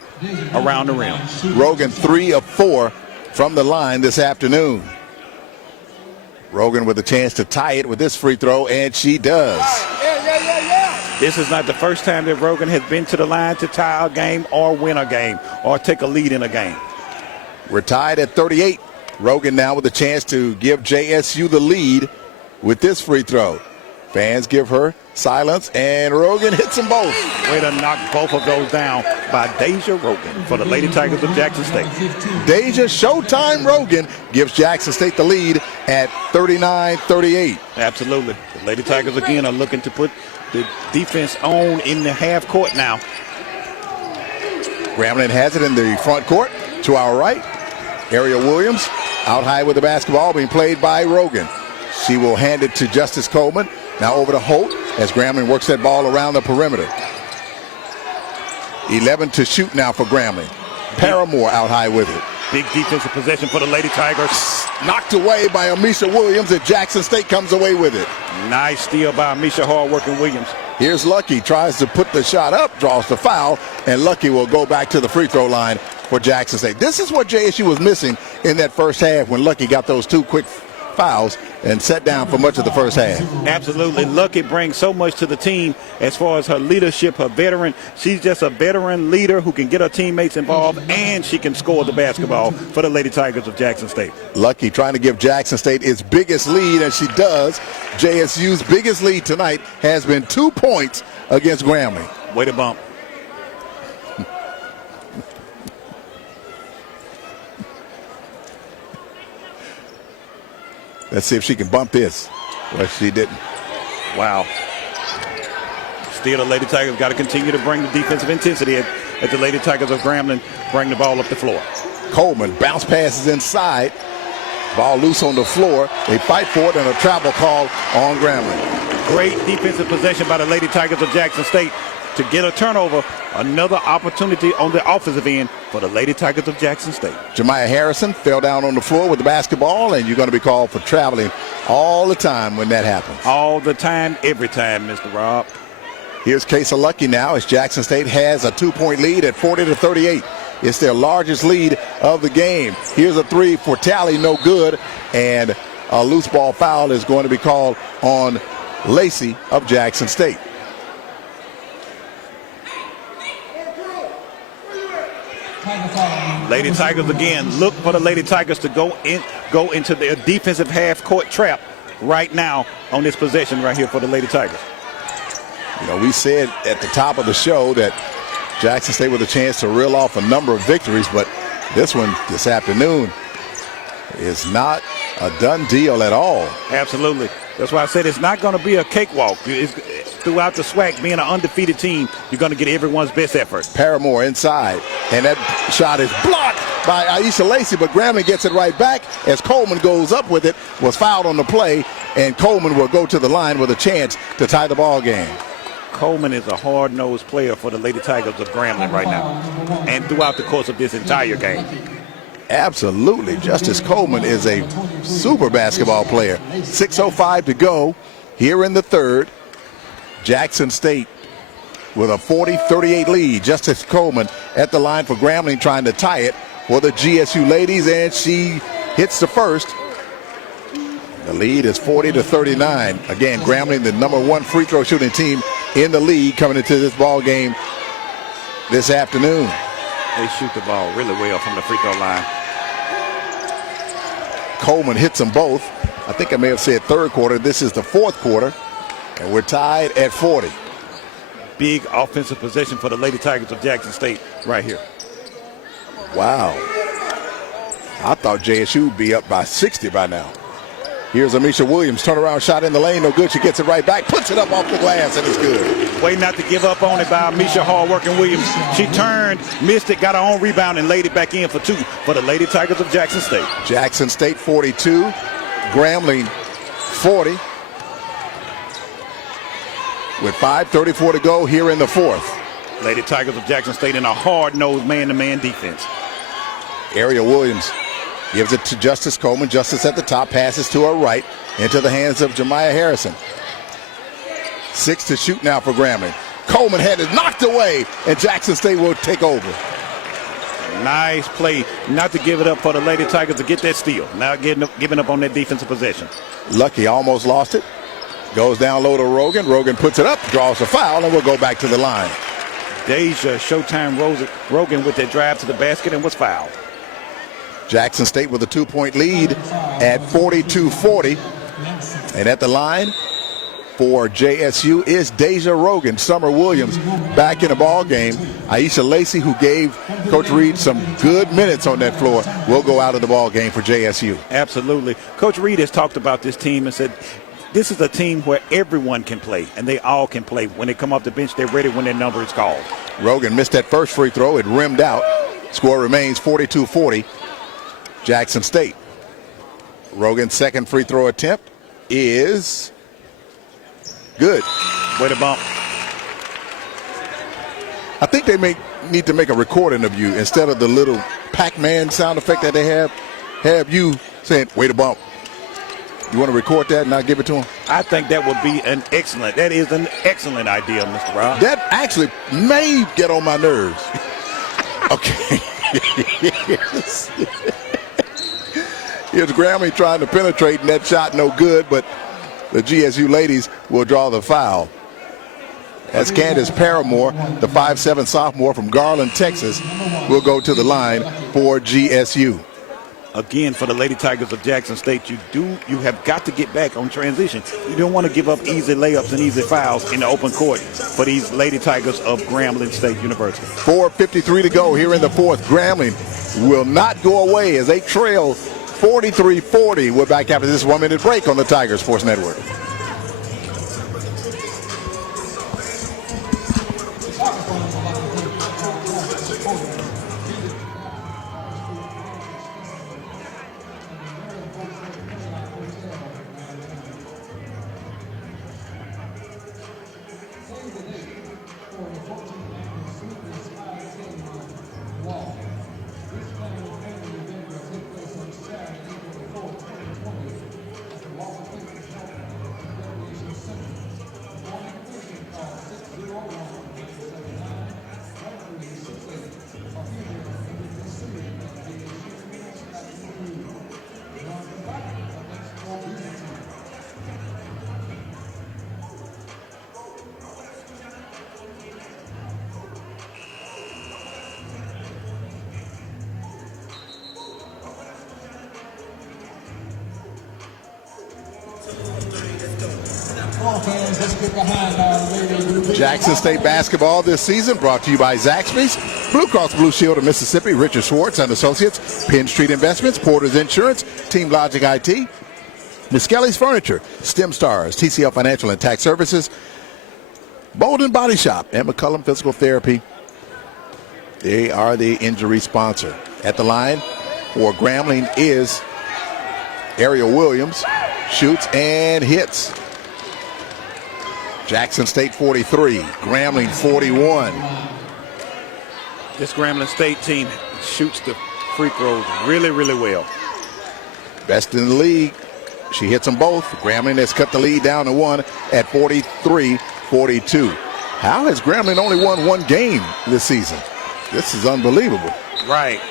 around the rim. Rogan 3 of 4 from the line this afternoon. Rogan with a chance to tie it with this free throw, and she does. This is not the first time that Rogan has been to the line to tie a game or win a game or take a lead in a game. We're tied at 38. Rogan now with a chance to give JSU the lead with this free throw. Fans give her silence, and Rogan hits them both. Way to knock both of those down by Deja Rogan for the Lady Tigers of Jackson State. Deja Showtime Rogan gives Jackson State the lead at 39-38. Absolutely. The Lady Tigers again are looking to put the defense on in the half court now. Grambling has it in the front court to our right. Area Williams out high with the basketball being played by Rogan. She will hand it to Justice Coleman. Now over to Holt as Grambling works that ball around the perimeter. 11 to shoot now for Grambling. Paramore out high with it. Big defensive possession for the Lady Tigers. Knocked away by Amisha Williams, and Jackson State comes away with it. Nice steal by Amisha Hardworking Williams. Here's Lucky, tries to put the shot up, draws the foul, and Lucky will go back to the free throw line for Jackson State. This is what JSU was missing in that first half when Lucky got those 2 quick fouls and sat down for much of the first half. Absolutely. Lucky brings so much to the team as far as her leadership, her veteran. She's just a veteran leader who can get her teammates involved, and she can score the basketball for the Lady Tigers of Jackson State. Lucky trying to give Jackson State its biggest lead, and she does. JSU's biggest lead tonight has been 2 points against Grambling. Way to bump. Let's see if she can bump this. Well, she didn't. Wow. Still, the Lady Tigers got to continue to bring the defensive intensity at the Lady Tigers of Grambling bring the ball up the floor. Coleman bounce passes inside. Ball loose on the floor. They fight for it, and a travel call on Grambling. Great defensive possession by the Lady Tigers of Jackson State to get a turnover. Another opportunity on the offensive end for the Lady Tigers of Jackson State. Jemiah Harrison fell down on the floor with the basketball, and you're going to be called for traveling all the time when that happens. All the time, every time, Mr. Rob. Here's Kaysa Lucky now as Jackson State has a 2-point lead at 40-38. It's their largest lead of the game. Here's a three for Tally, no good, and a loose ball foul is going to be called on Lacey of Jackson State. Lady Tigers again. Look for the Lady Tigers to go into their defensive half-court trap right now on this possession right here for the Lady Tigers. You know, we said at the top of the show that Jackson State with a chance to reel off a number of victories, but this one this afternoon is not a done deal at all. Absolutely. That's why I said it's not going to be a cakewalk. Throughout the SWAC, being an undefeated team, you're going to get everyone's best effort. Paramore inside, and that shot is blocked by Aisha Lacey, but Grambling gets it right back as Coleman goes up with it, was fouled on the play, and Coleman will go to the line with a chance to tie the ball game. Coleman is a hard-nosed player for the Lady Tigers of Grambling right now and throughout the course of this entire game. Absolutely. Justice Coleman is a super basketball player. 6:05 to go here in the third. Jackson State with a 40-38 lead. Justice Coleman at the line for Grambling trying to tie it for the GSU ladies, and she hits the first. The lead is 40-39. Again, Grambling, the #1 free throw shooting team in the league, coming into this ball game this afternoon. They shoot the ball really well from the free throw line. Coleman hits them both. I think I may have said third quarter. This is the fourth quarter, and we're tied at 40. Big offensive possession for the Lady Tigers of Jackson State right here. Wow. I thought JSU would be up by 60 by now. Here's Amisha Williams, turnaround shot in the lane, no good. She gets it right back, puts it up off the glass, and it's good. Way not to give up on it by Amisha hard-working Williams. She turned, missed it, got her own rebound, and laid it back in for two for the Lady Tigers of Jackson State. Jackson State 42, Grambling 40. With 5:34 to go here in the fourth. Lady Tigers of Jackson State in a hard-nosed man-to-man defense. Ariel Williams gives it to Justice Coleman. Justice at the top, passes to her right into the hands of Jemiah Harrison. 6 to shoot now for Grambling. Coleman had it knocked away, and Jackson State will take over. Nice play. Not to give it up for the Lady Tigers to get that steal. Now giving up on that defensive possession. Lucky almost lost it. Goes down low to Rogan. Rogan puts it up, draws a foul, and we'll go back to the line. Deja Showtime Rogan with that drive to the basket and was fouled. Jackson State with a 2-point lead at 42-40. And at the line for JSU is Deja Rogan. Summer Williams back in the ball game. Aisha Lacey, who gave Coach Reed some good minutes on that floor, will go out of the ball game for JSU. Absolutely. Coach Reed has talked about this team and said this is a team where everyone can play, and they all can play. When they come off the bench, they're ready when their number is called. Rogan missed that first free throw. It rimmed out. Score remains 42-40. Jackson State. Rogan's second free throw attempt is good. Way to bump. I think they need to make a recording of you instead of the little Pac-Man sound effect that they have. Have you saying, way to bump. You want to record that and I'll give it to him? I think that would be that is an excellent idea, Mr. Rob. That actually may get on my nerves. Okay. Here's Grambling trying to penetrate, and that shot no good, but the GSU ladies will draw the foul. As Candace Paramore, the 5'7" sophomore from Garland, Texas, will go to the line for GSU. Again, for the Lady Tigers of Jackson State, you have got to get back on transition. You don't want to give up easy layups and easy fouls in the open court for these Lady Tigers of Grambling State University. 4:53 to go here in the fourth. Grambling will not go away as they trail 43-40. We're back after this 1-minute break on the Tiger Sports Network. Jackson State basketball this season brought to you by Zaxby's, Blue Cross Blue Shield of Mississippi, Richard Schwartz and Associates, Penn Street Investments, Porter's Insurance, Team Logic IT, Miss Kelly's Furniture, STEM Stars, TCL Financial and Tax Services, Bolden Body Shop, and McCullum Physical Therapy. They are the injury sponsor. At the line for Grambling is Ariel Williams, shoots and hits. Jackson State 43, Grambling 41. This Grambling State team shoots the free throws really, really well. Best in the league. She hits them both. Grambling has cut the lead down to 1 at 43-42. How has Grambling only won one game this season? This is unbelievable. Right.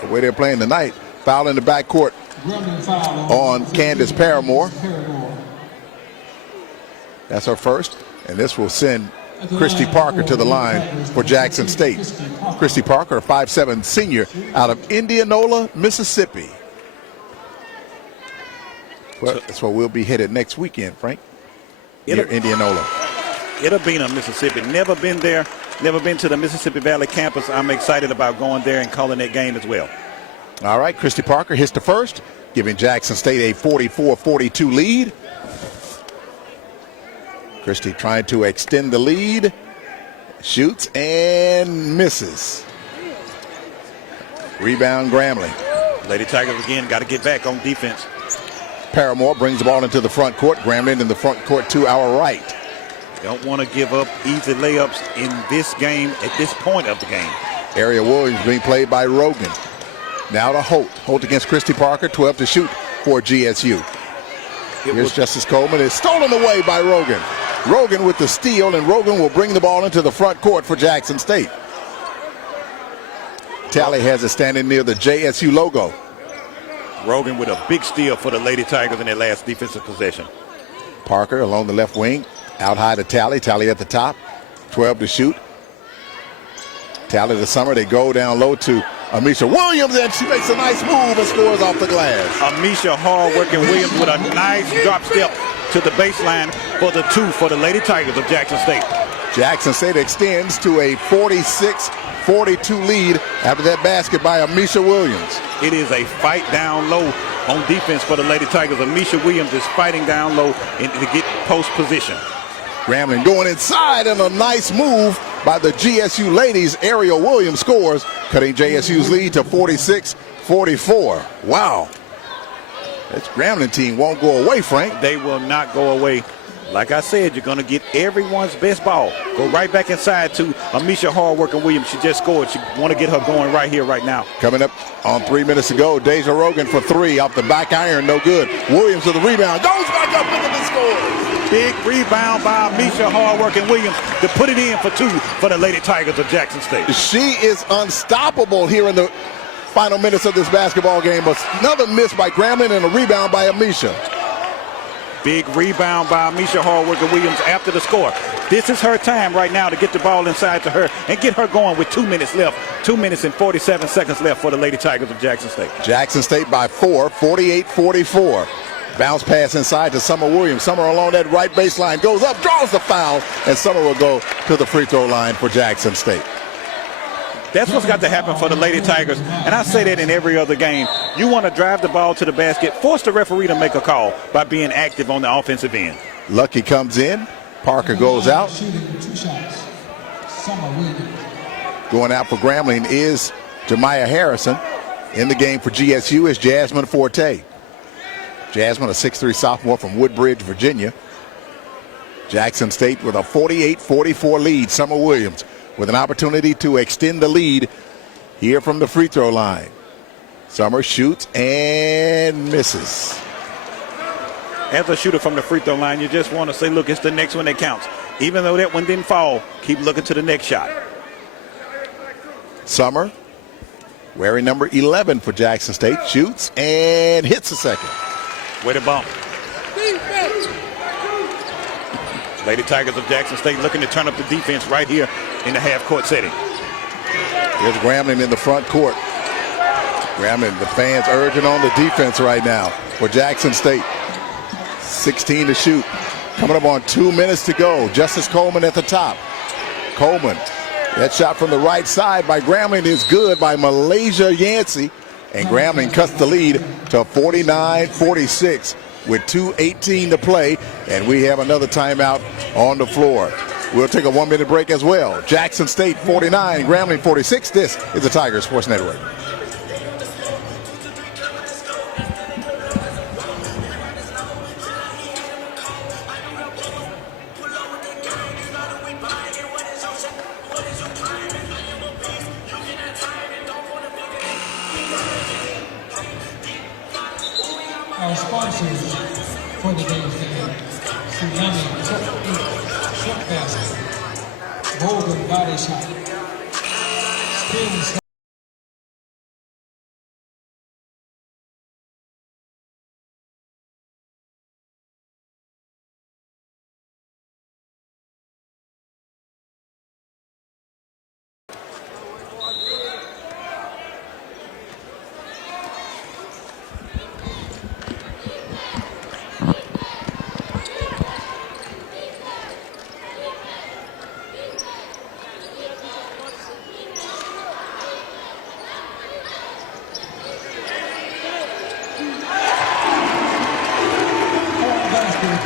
The way they're playing tonight. Foul in the backcourt on Candace Paramore. That's her first, and this will send Christy Parker to the line for Jackson State. Christy Parker, a 5'7" senior out of Indianola, Mississippi. Well, that's where we'll be headed next weekend, Frank, near Indianola. Itabena, Mississippi. Never been there, never been to the Mississippi Valley campus. I'm excited about going there and calling that game as well. All right, Christy Parker hits the first, giving Jackson State a 44-42 lead. Christy trying to extend the lead, shoots and misses. Rebound Grambling. Lady Tigers again got to get back on defense. Paramore brings the ball into the front court. Grambling in the front court to our right. Don't want to give up easy layups in this game at this point of the game. Ariel Williams being played by Rogan. Now to Holt. Holt against Christy Parker, 12 to shoot for GSU. Here's Justice Coleman. It's stolen away by Rogan. Rogan with the steal, and Rogan will bring the ball into the front court for Jackson State. Tally has it standing near the JSU logo. Rogan with a big steal for the Lady Tigers in their last defensive possession. Parker along the left wing. Out high to Tally. Tally at the top. 12 to shoot. Tally to Summer. They go down low to Amisha Williams, and she makes a nice move and scores off the glass. Amisha hard-working Williams with a nice drop step to the baseline for the two for the Lady Tigers of Jackson State. Jackson State extends to a 46-42 lead after that basket by Amisha Williams. It is a fight down low on defense for the Lady Tigers. Amisha Williams is fighting down low to get post position. Grambling going inside, and a nice move by the GSU ladies. Ariel Williams scores, cutting JSU's lead to 46-44. Wow. This Grambling team won't go away, Frank. They will not go away. Like I said, you're going to get everyone's best ball. Go right back inside to Amisha hard-working Williams. She just scored. She want to get her going right here, right now. Coming up on 3 minutes to go, Deja Rogan for three off the back iron, no good. Williams with the rebound, goes back up, look at the score. Big rebound by Amisha hard-working Williams to put it in for two for the Lady Tigers of Jackson State. She is unstoppable here in the final minutes of this basketball game. Another miss by Grambling and a rebound by Amisha. Big rebound by Amisha Hardworker-Williams after the score. This is her time right now to get the ball inside to her and get her going with 2 minutes left. 2 minutes and 47 seconds left for the Lady Tigers of Jackson State. Jackson State by 4, 48-44. Bounce pass inside to Summer Williams. Summer along that right baseline goes up, draws the foul, and Summer will go to the free throw line for Jackson State. That's what's got to happen for the Lady Tigers, and I say that in every other game. You want to drive the ball to the basket, force the referee to make a call by being active on the offensive end. Lucky comes in. Parker goes out. Shooting 2 shots. Summer Williams. Going out for Grambling is Jemiah Harrison. In the game for GSU is Jasmine Forte. Jasmine, a 6'3 sophomore from Woodbridge, Virginia. Jackson State with a 48-44 lead. Summer Williams with an opportunity to extend the lead here from the free throw line. Summer shoots and misses. As a shooter from the free throw line, you just want to say, look, it's the next one that counts. Even though that one didn't fall, keep looking to the next shot. Summer, wearing number 11 for Jackson State, shoots and hits a second. Way to bump. Lady Tigers of Jackson State looking to turn up the defense right here in the half-court setting. Here's Grambling in the front court. Grambling, the fans urging on the defense right now for Jackson State. 16 to shoot. Coming up on 2 minutes to go. Justice Coleman at the top. Coleman, that shot from the right side by Grambling is good by Malaysia Yancey. And Grambling cuts the lead to 49-46 with 2:18 to play. And we have another timeout on the floor. We'll take a 1 minute break as well. Jackson State 49, Grambling 46. This is the Tiger Sports Network. Our sponsors for today's game: Tsunami Short Basket, Golden Body Shop, Spin.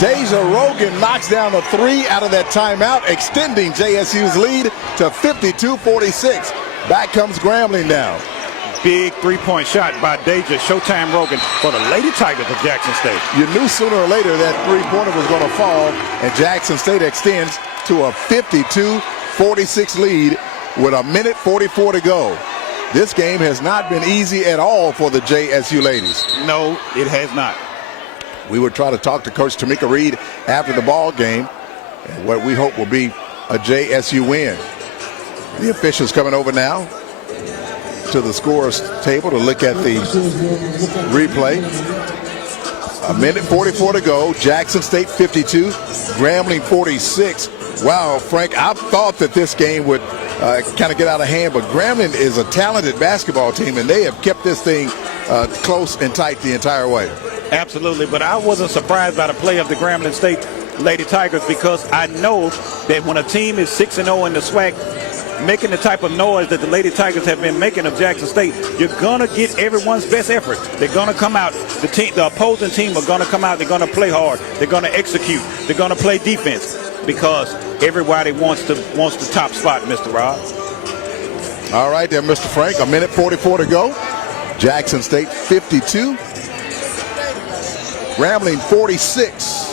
Deja Rogan knocks down a 3 out of that timeout, extending JSU's lead to 52-46. Back comes Grambling now. Big three-point shot by Deja Showtime Rogan for the Lady Tigers of Jackson State. You knew sooner or later that three-pointer was going to fall, and Jackson State extends to a 52-46 lead with 1:44 to go. This game has not been easy at all for the JSU ladies. No, it has not. We would try to talk to Coach Tamika Reed after the ball game, and what we hope will be a JSU win. The officials coming over now to the scorer's table to look at the replay. 1:44 to go. Jackson State 52, Grambling 46. Wow, Frank, I thought that this game would kind of get out of hand, but Grambling is a talented basketball team, and they have kept this thing close and tight the entire way. Absolutely, but I wasn't surprised by the play of the Grambling State Lady Tigers because I know that when a team is 6-0 in the SWAC, making the type of noise that the Lady Tigers have been making of Jackson State, you're going to get everyone's best effort. They're going to come out. The opposing team are going to come out. They're going to play hard. They're going to execute. They're going to play defense because everybody wants the top spot, Mr. Rob. All right there, Mr. Frank. 1:44 to go. Jackson State 52. Grambling 46.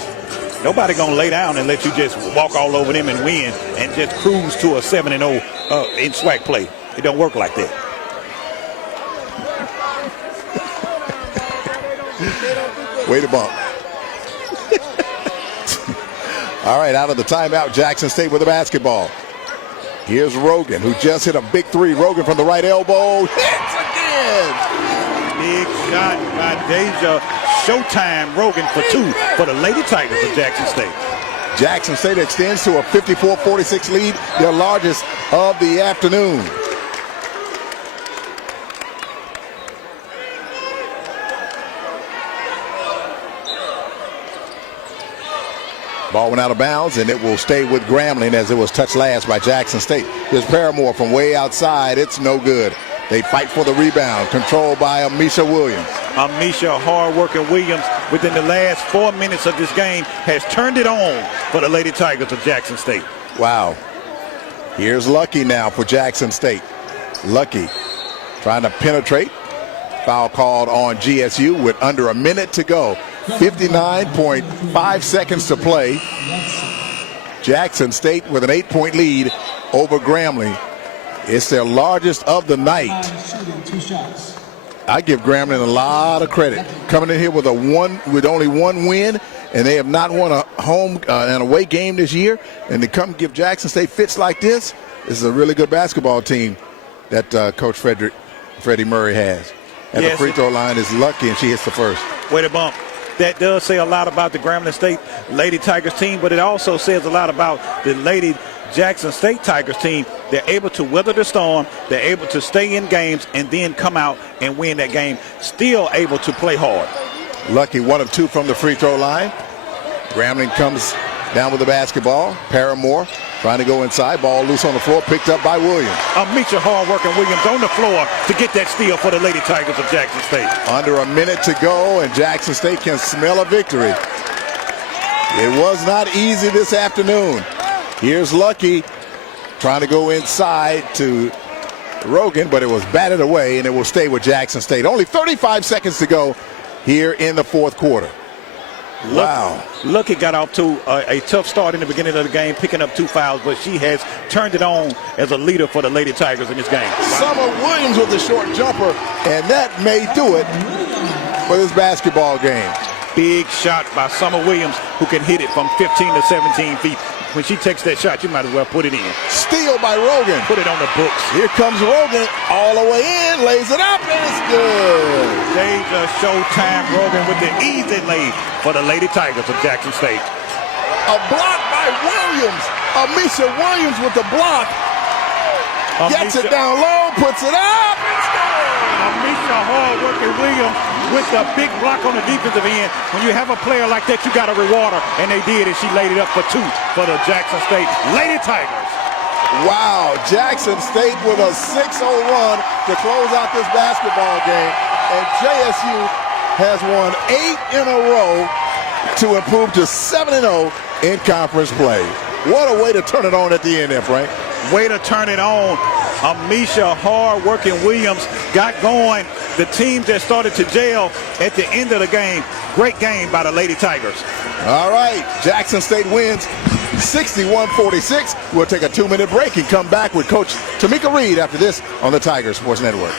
Nobody going to lay down and let you just walk all over them and win and just cruise to a 7-0 in SWAC play. It don't work like that. Way to bump. All right, out of the timeout, Jackson State with the basketball. Here's Rogan, who just hit a big three. Rogan from the right elbow. Hits again. Big shot by Deja. Showtime Rogan for 2 for the Lady Tigers of Jackson State. Jackson State extends to a 54-46 lead, their largest of the afternoon. Ball went out of bounds, and it will stay with Grambling as it was touched last by Jackson State. Here's Paramore from way outside. It's no good. They fight for the rebound, controlled by Amisha Williams. Amisha, hard-working Williams, within the last 4 minutes of this game, has turned it on for the Lady Tigers of Jackson State. Wow. Here's Lucky now for Jackson State. Lucky trying to penetrate. Foul called on GSU with under a minute to go. 59.5 seconds to play. Jackson State with an 8-point lead over Grambling. It's their largest of the night. I give Grambling a lot of credit. Coming in here with only one win, and they have not won a home and away game this year. And to come give Jackson State fits like this is a really good basketball team that Coach Freddie Murray has. And the free throw line is Lucky, and she hits the first. Way to bump. That does say a lot about the Grambling State Lady Tigers team, but it also says a lot about the Lady Jackson State Tigers team. They're able to weather the storm. They're able to stay in games and then come out and win that game. Still able to play hard. Lucky 1 of 2 from the free throw line. Grambling comes down with the basketball. Paramore trying to go inside. Ball loose on the floor, picked up by Williams. Amisha hard-working Williams on the floor to get that steal for the Lady Tigers of Jackson State. Under a minute to go, and Jackson State can smell a victory. It was not easy this afternoon. Here's Lucky trying to go inside to Rogan, but it was batted away, and it will stay with Jackson State. Only 35 seconds to go here in the fourth quarter. Wow. Lucky got off to a tough start in the beginning of the game, picking up 2 fouls, but she has turned it on as a leader for the Lady Tigers in this game. Summer Williams with the short jumper, and that may do it for this basketball game. Big shot by Summer Williams, who can hit it from 15 to 17 feet. When she takes that shot, you might as well put it in. Steal by Rogan. Put it on the books. Here comes Rogan all the way in, lays it up, and it's good. Deja Showtime Rogan with the easy lay for the Lady Tigers of Jackson State. A block by Williams. Amisha Williams with the block. Gets it down low, puts it up. Amisha hard-working Williams with the big block on the defensive end. When you have a player like that, you got to reward her, and they did, and she laid it up for 2 for the Jackson State Lady Tigers. Wow, Jackson State with a 6-0 run to close out this basketball game, and JSU has won 8 in a row to improve to 7-0 in conference play. What a way to turn it on at the end there, Frank. Way to turn it on. Amisha hard-working Williams got going. The team that started to jail at the end of the game. Great game by the Lady Tigers. All right, Jackson State wins 61-46. We'll take a 2-minute break and come back with Coach Tamika Reed after this on the Tiger Sports Network.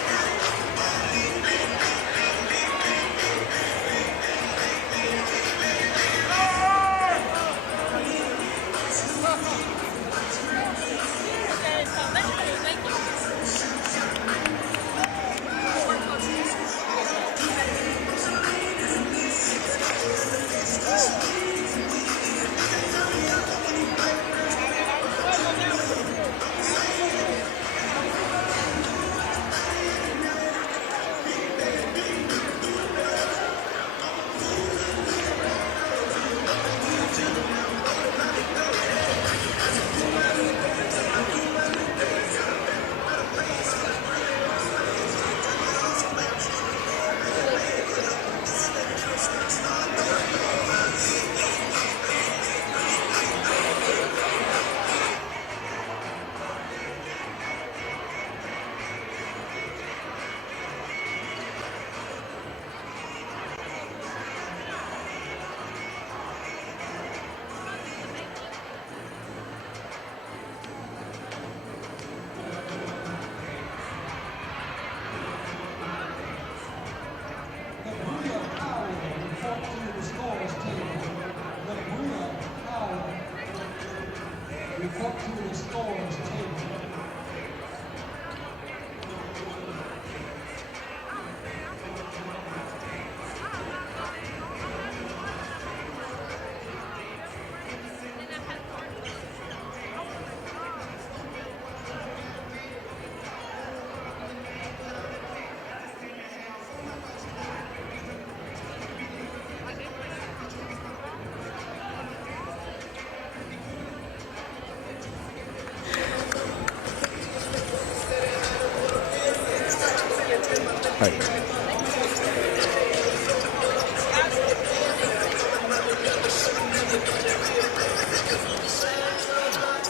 Right.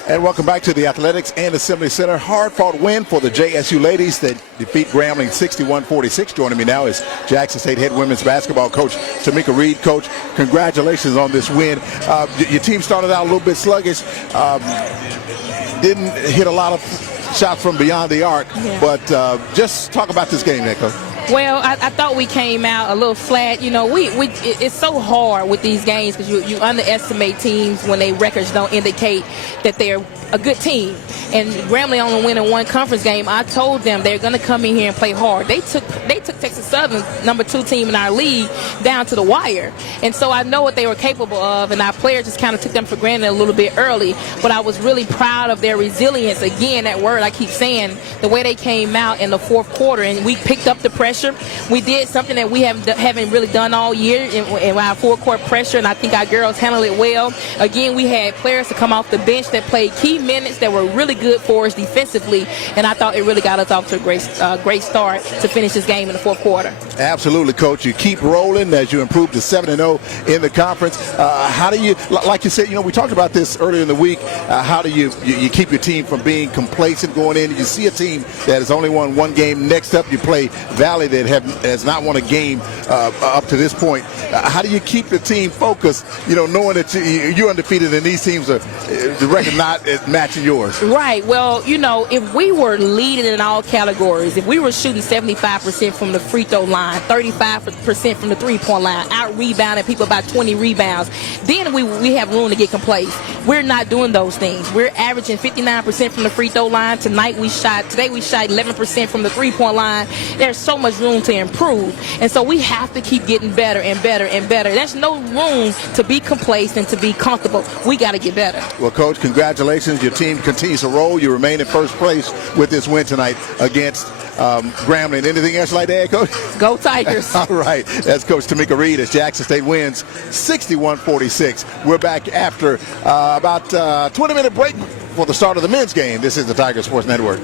And welcome back to the Athletics and Assembly Center. Hard-fought win for the JSU ladies that defeat Grambling 61-46. Joining me now is Jackson State head women's basketball coach Tamika Reed. Coach, congratulations on this win. Your team started out a little bit sluggish. Didn't hit a lot of shots from beyond the arc. Yeah. But just talk about this game, Coach. Well, I thought we came out a little flat. You know, it's so hard with these games because you underestimate teams when their records don't indicate that they're a good team. And Grambling only winning one conference game. I told them they're going to come in here and play hard. They took Texas Southern, number 2 team in our league, down to the wire. And so I know what they were capable of, and our players just kind of took them for granted a little bit early. But I was really proud of their resilience. Again, that word I keep saying, the way they came out in the fourth quarter, and we picked up the pressure. We did something that we haven't really done all year in our full-court pressure, and I think our girls handled it well. Again, we had players to come off the bench that played key minutes that were really good for us defensively, and I thought it really got us off to a great start to finish this game in the fourth quarter. Absolutely, Coach. You keep rolling as you improve to 7-0 in the conference. How do you, like you said, you know, we talked about this earlier in the week. How do you keep your team from being complacent going in? You see a team that has only won one game. Next up, you play Valley that has not won a game up to this point. How do you keep the team focused, you know, knowing that you're undefeated and these teams are the record not matching yours? Right. Well, you know, if we were leading in all categories, if we were shooting 75% from the free throw line, 35% from the three-point line, out-rebounding people by 20 rebounds, then we have room to get complacent. We're not doing those things. We're averaging 59% from the free throw line. Today we shot 11% from the three-point line. There's so much room to improve. And so we have to keep getting better and better and better. There's no room to be complacent, to be comfortable. We got to get better. Well, Coach, congratulations. Your team continues to roll. You remain in first place with this win tonight against Grambling. Anything else like that, Coach? Go Tigers. All right. That's Coach Tamika Reed as Jackson State wins 61-46. We're back after about a 20-minute break for the start of the men's game. This is the Tiger Sports Network.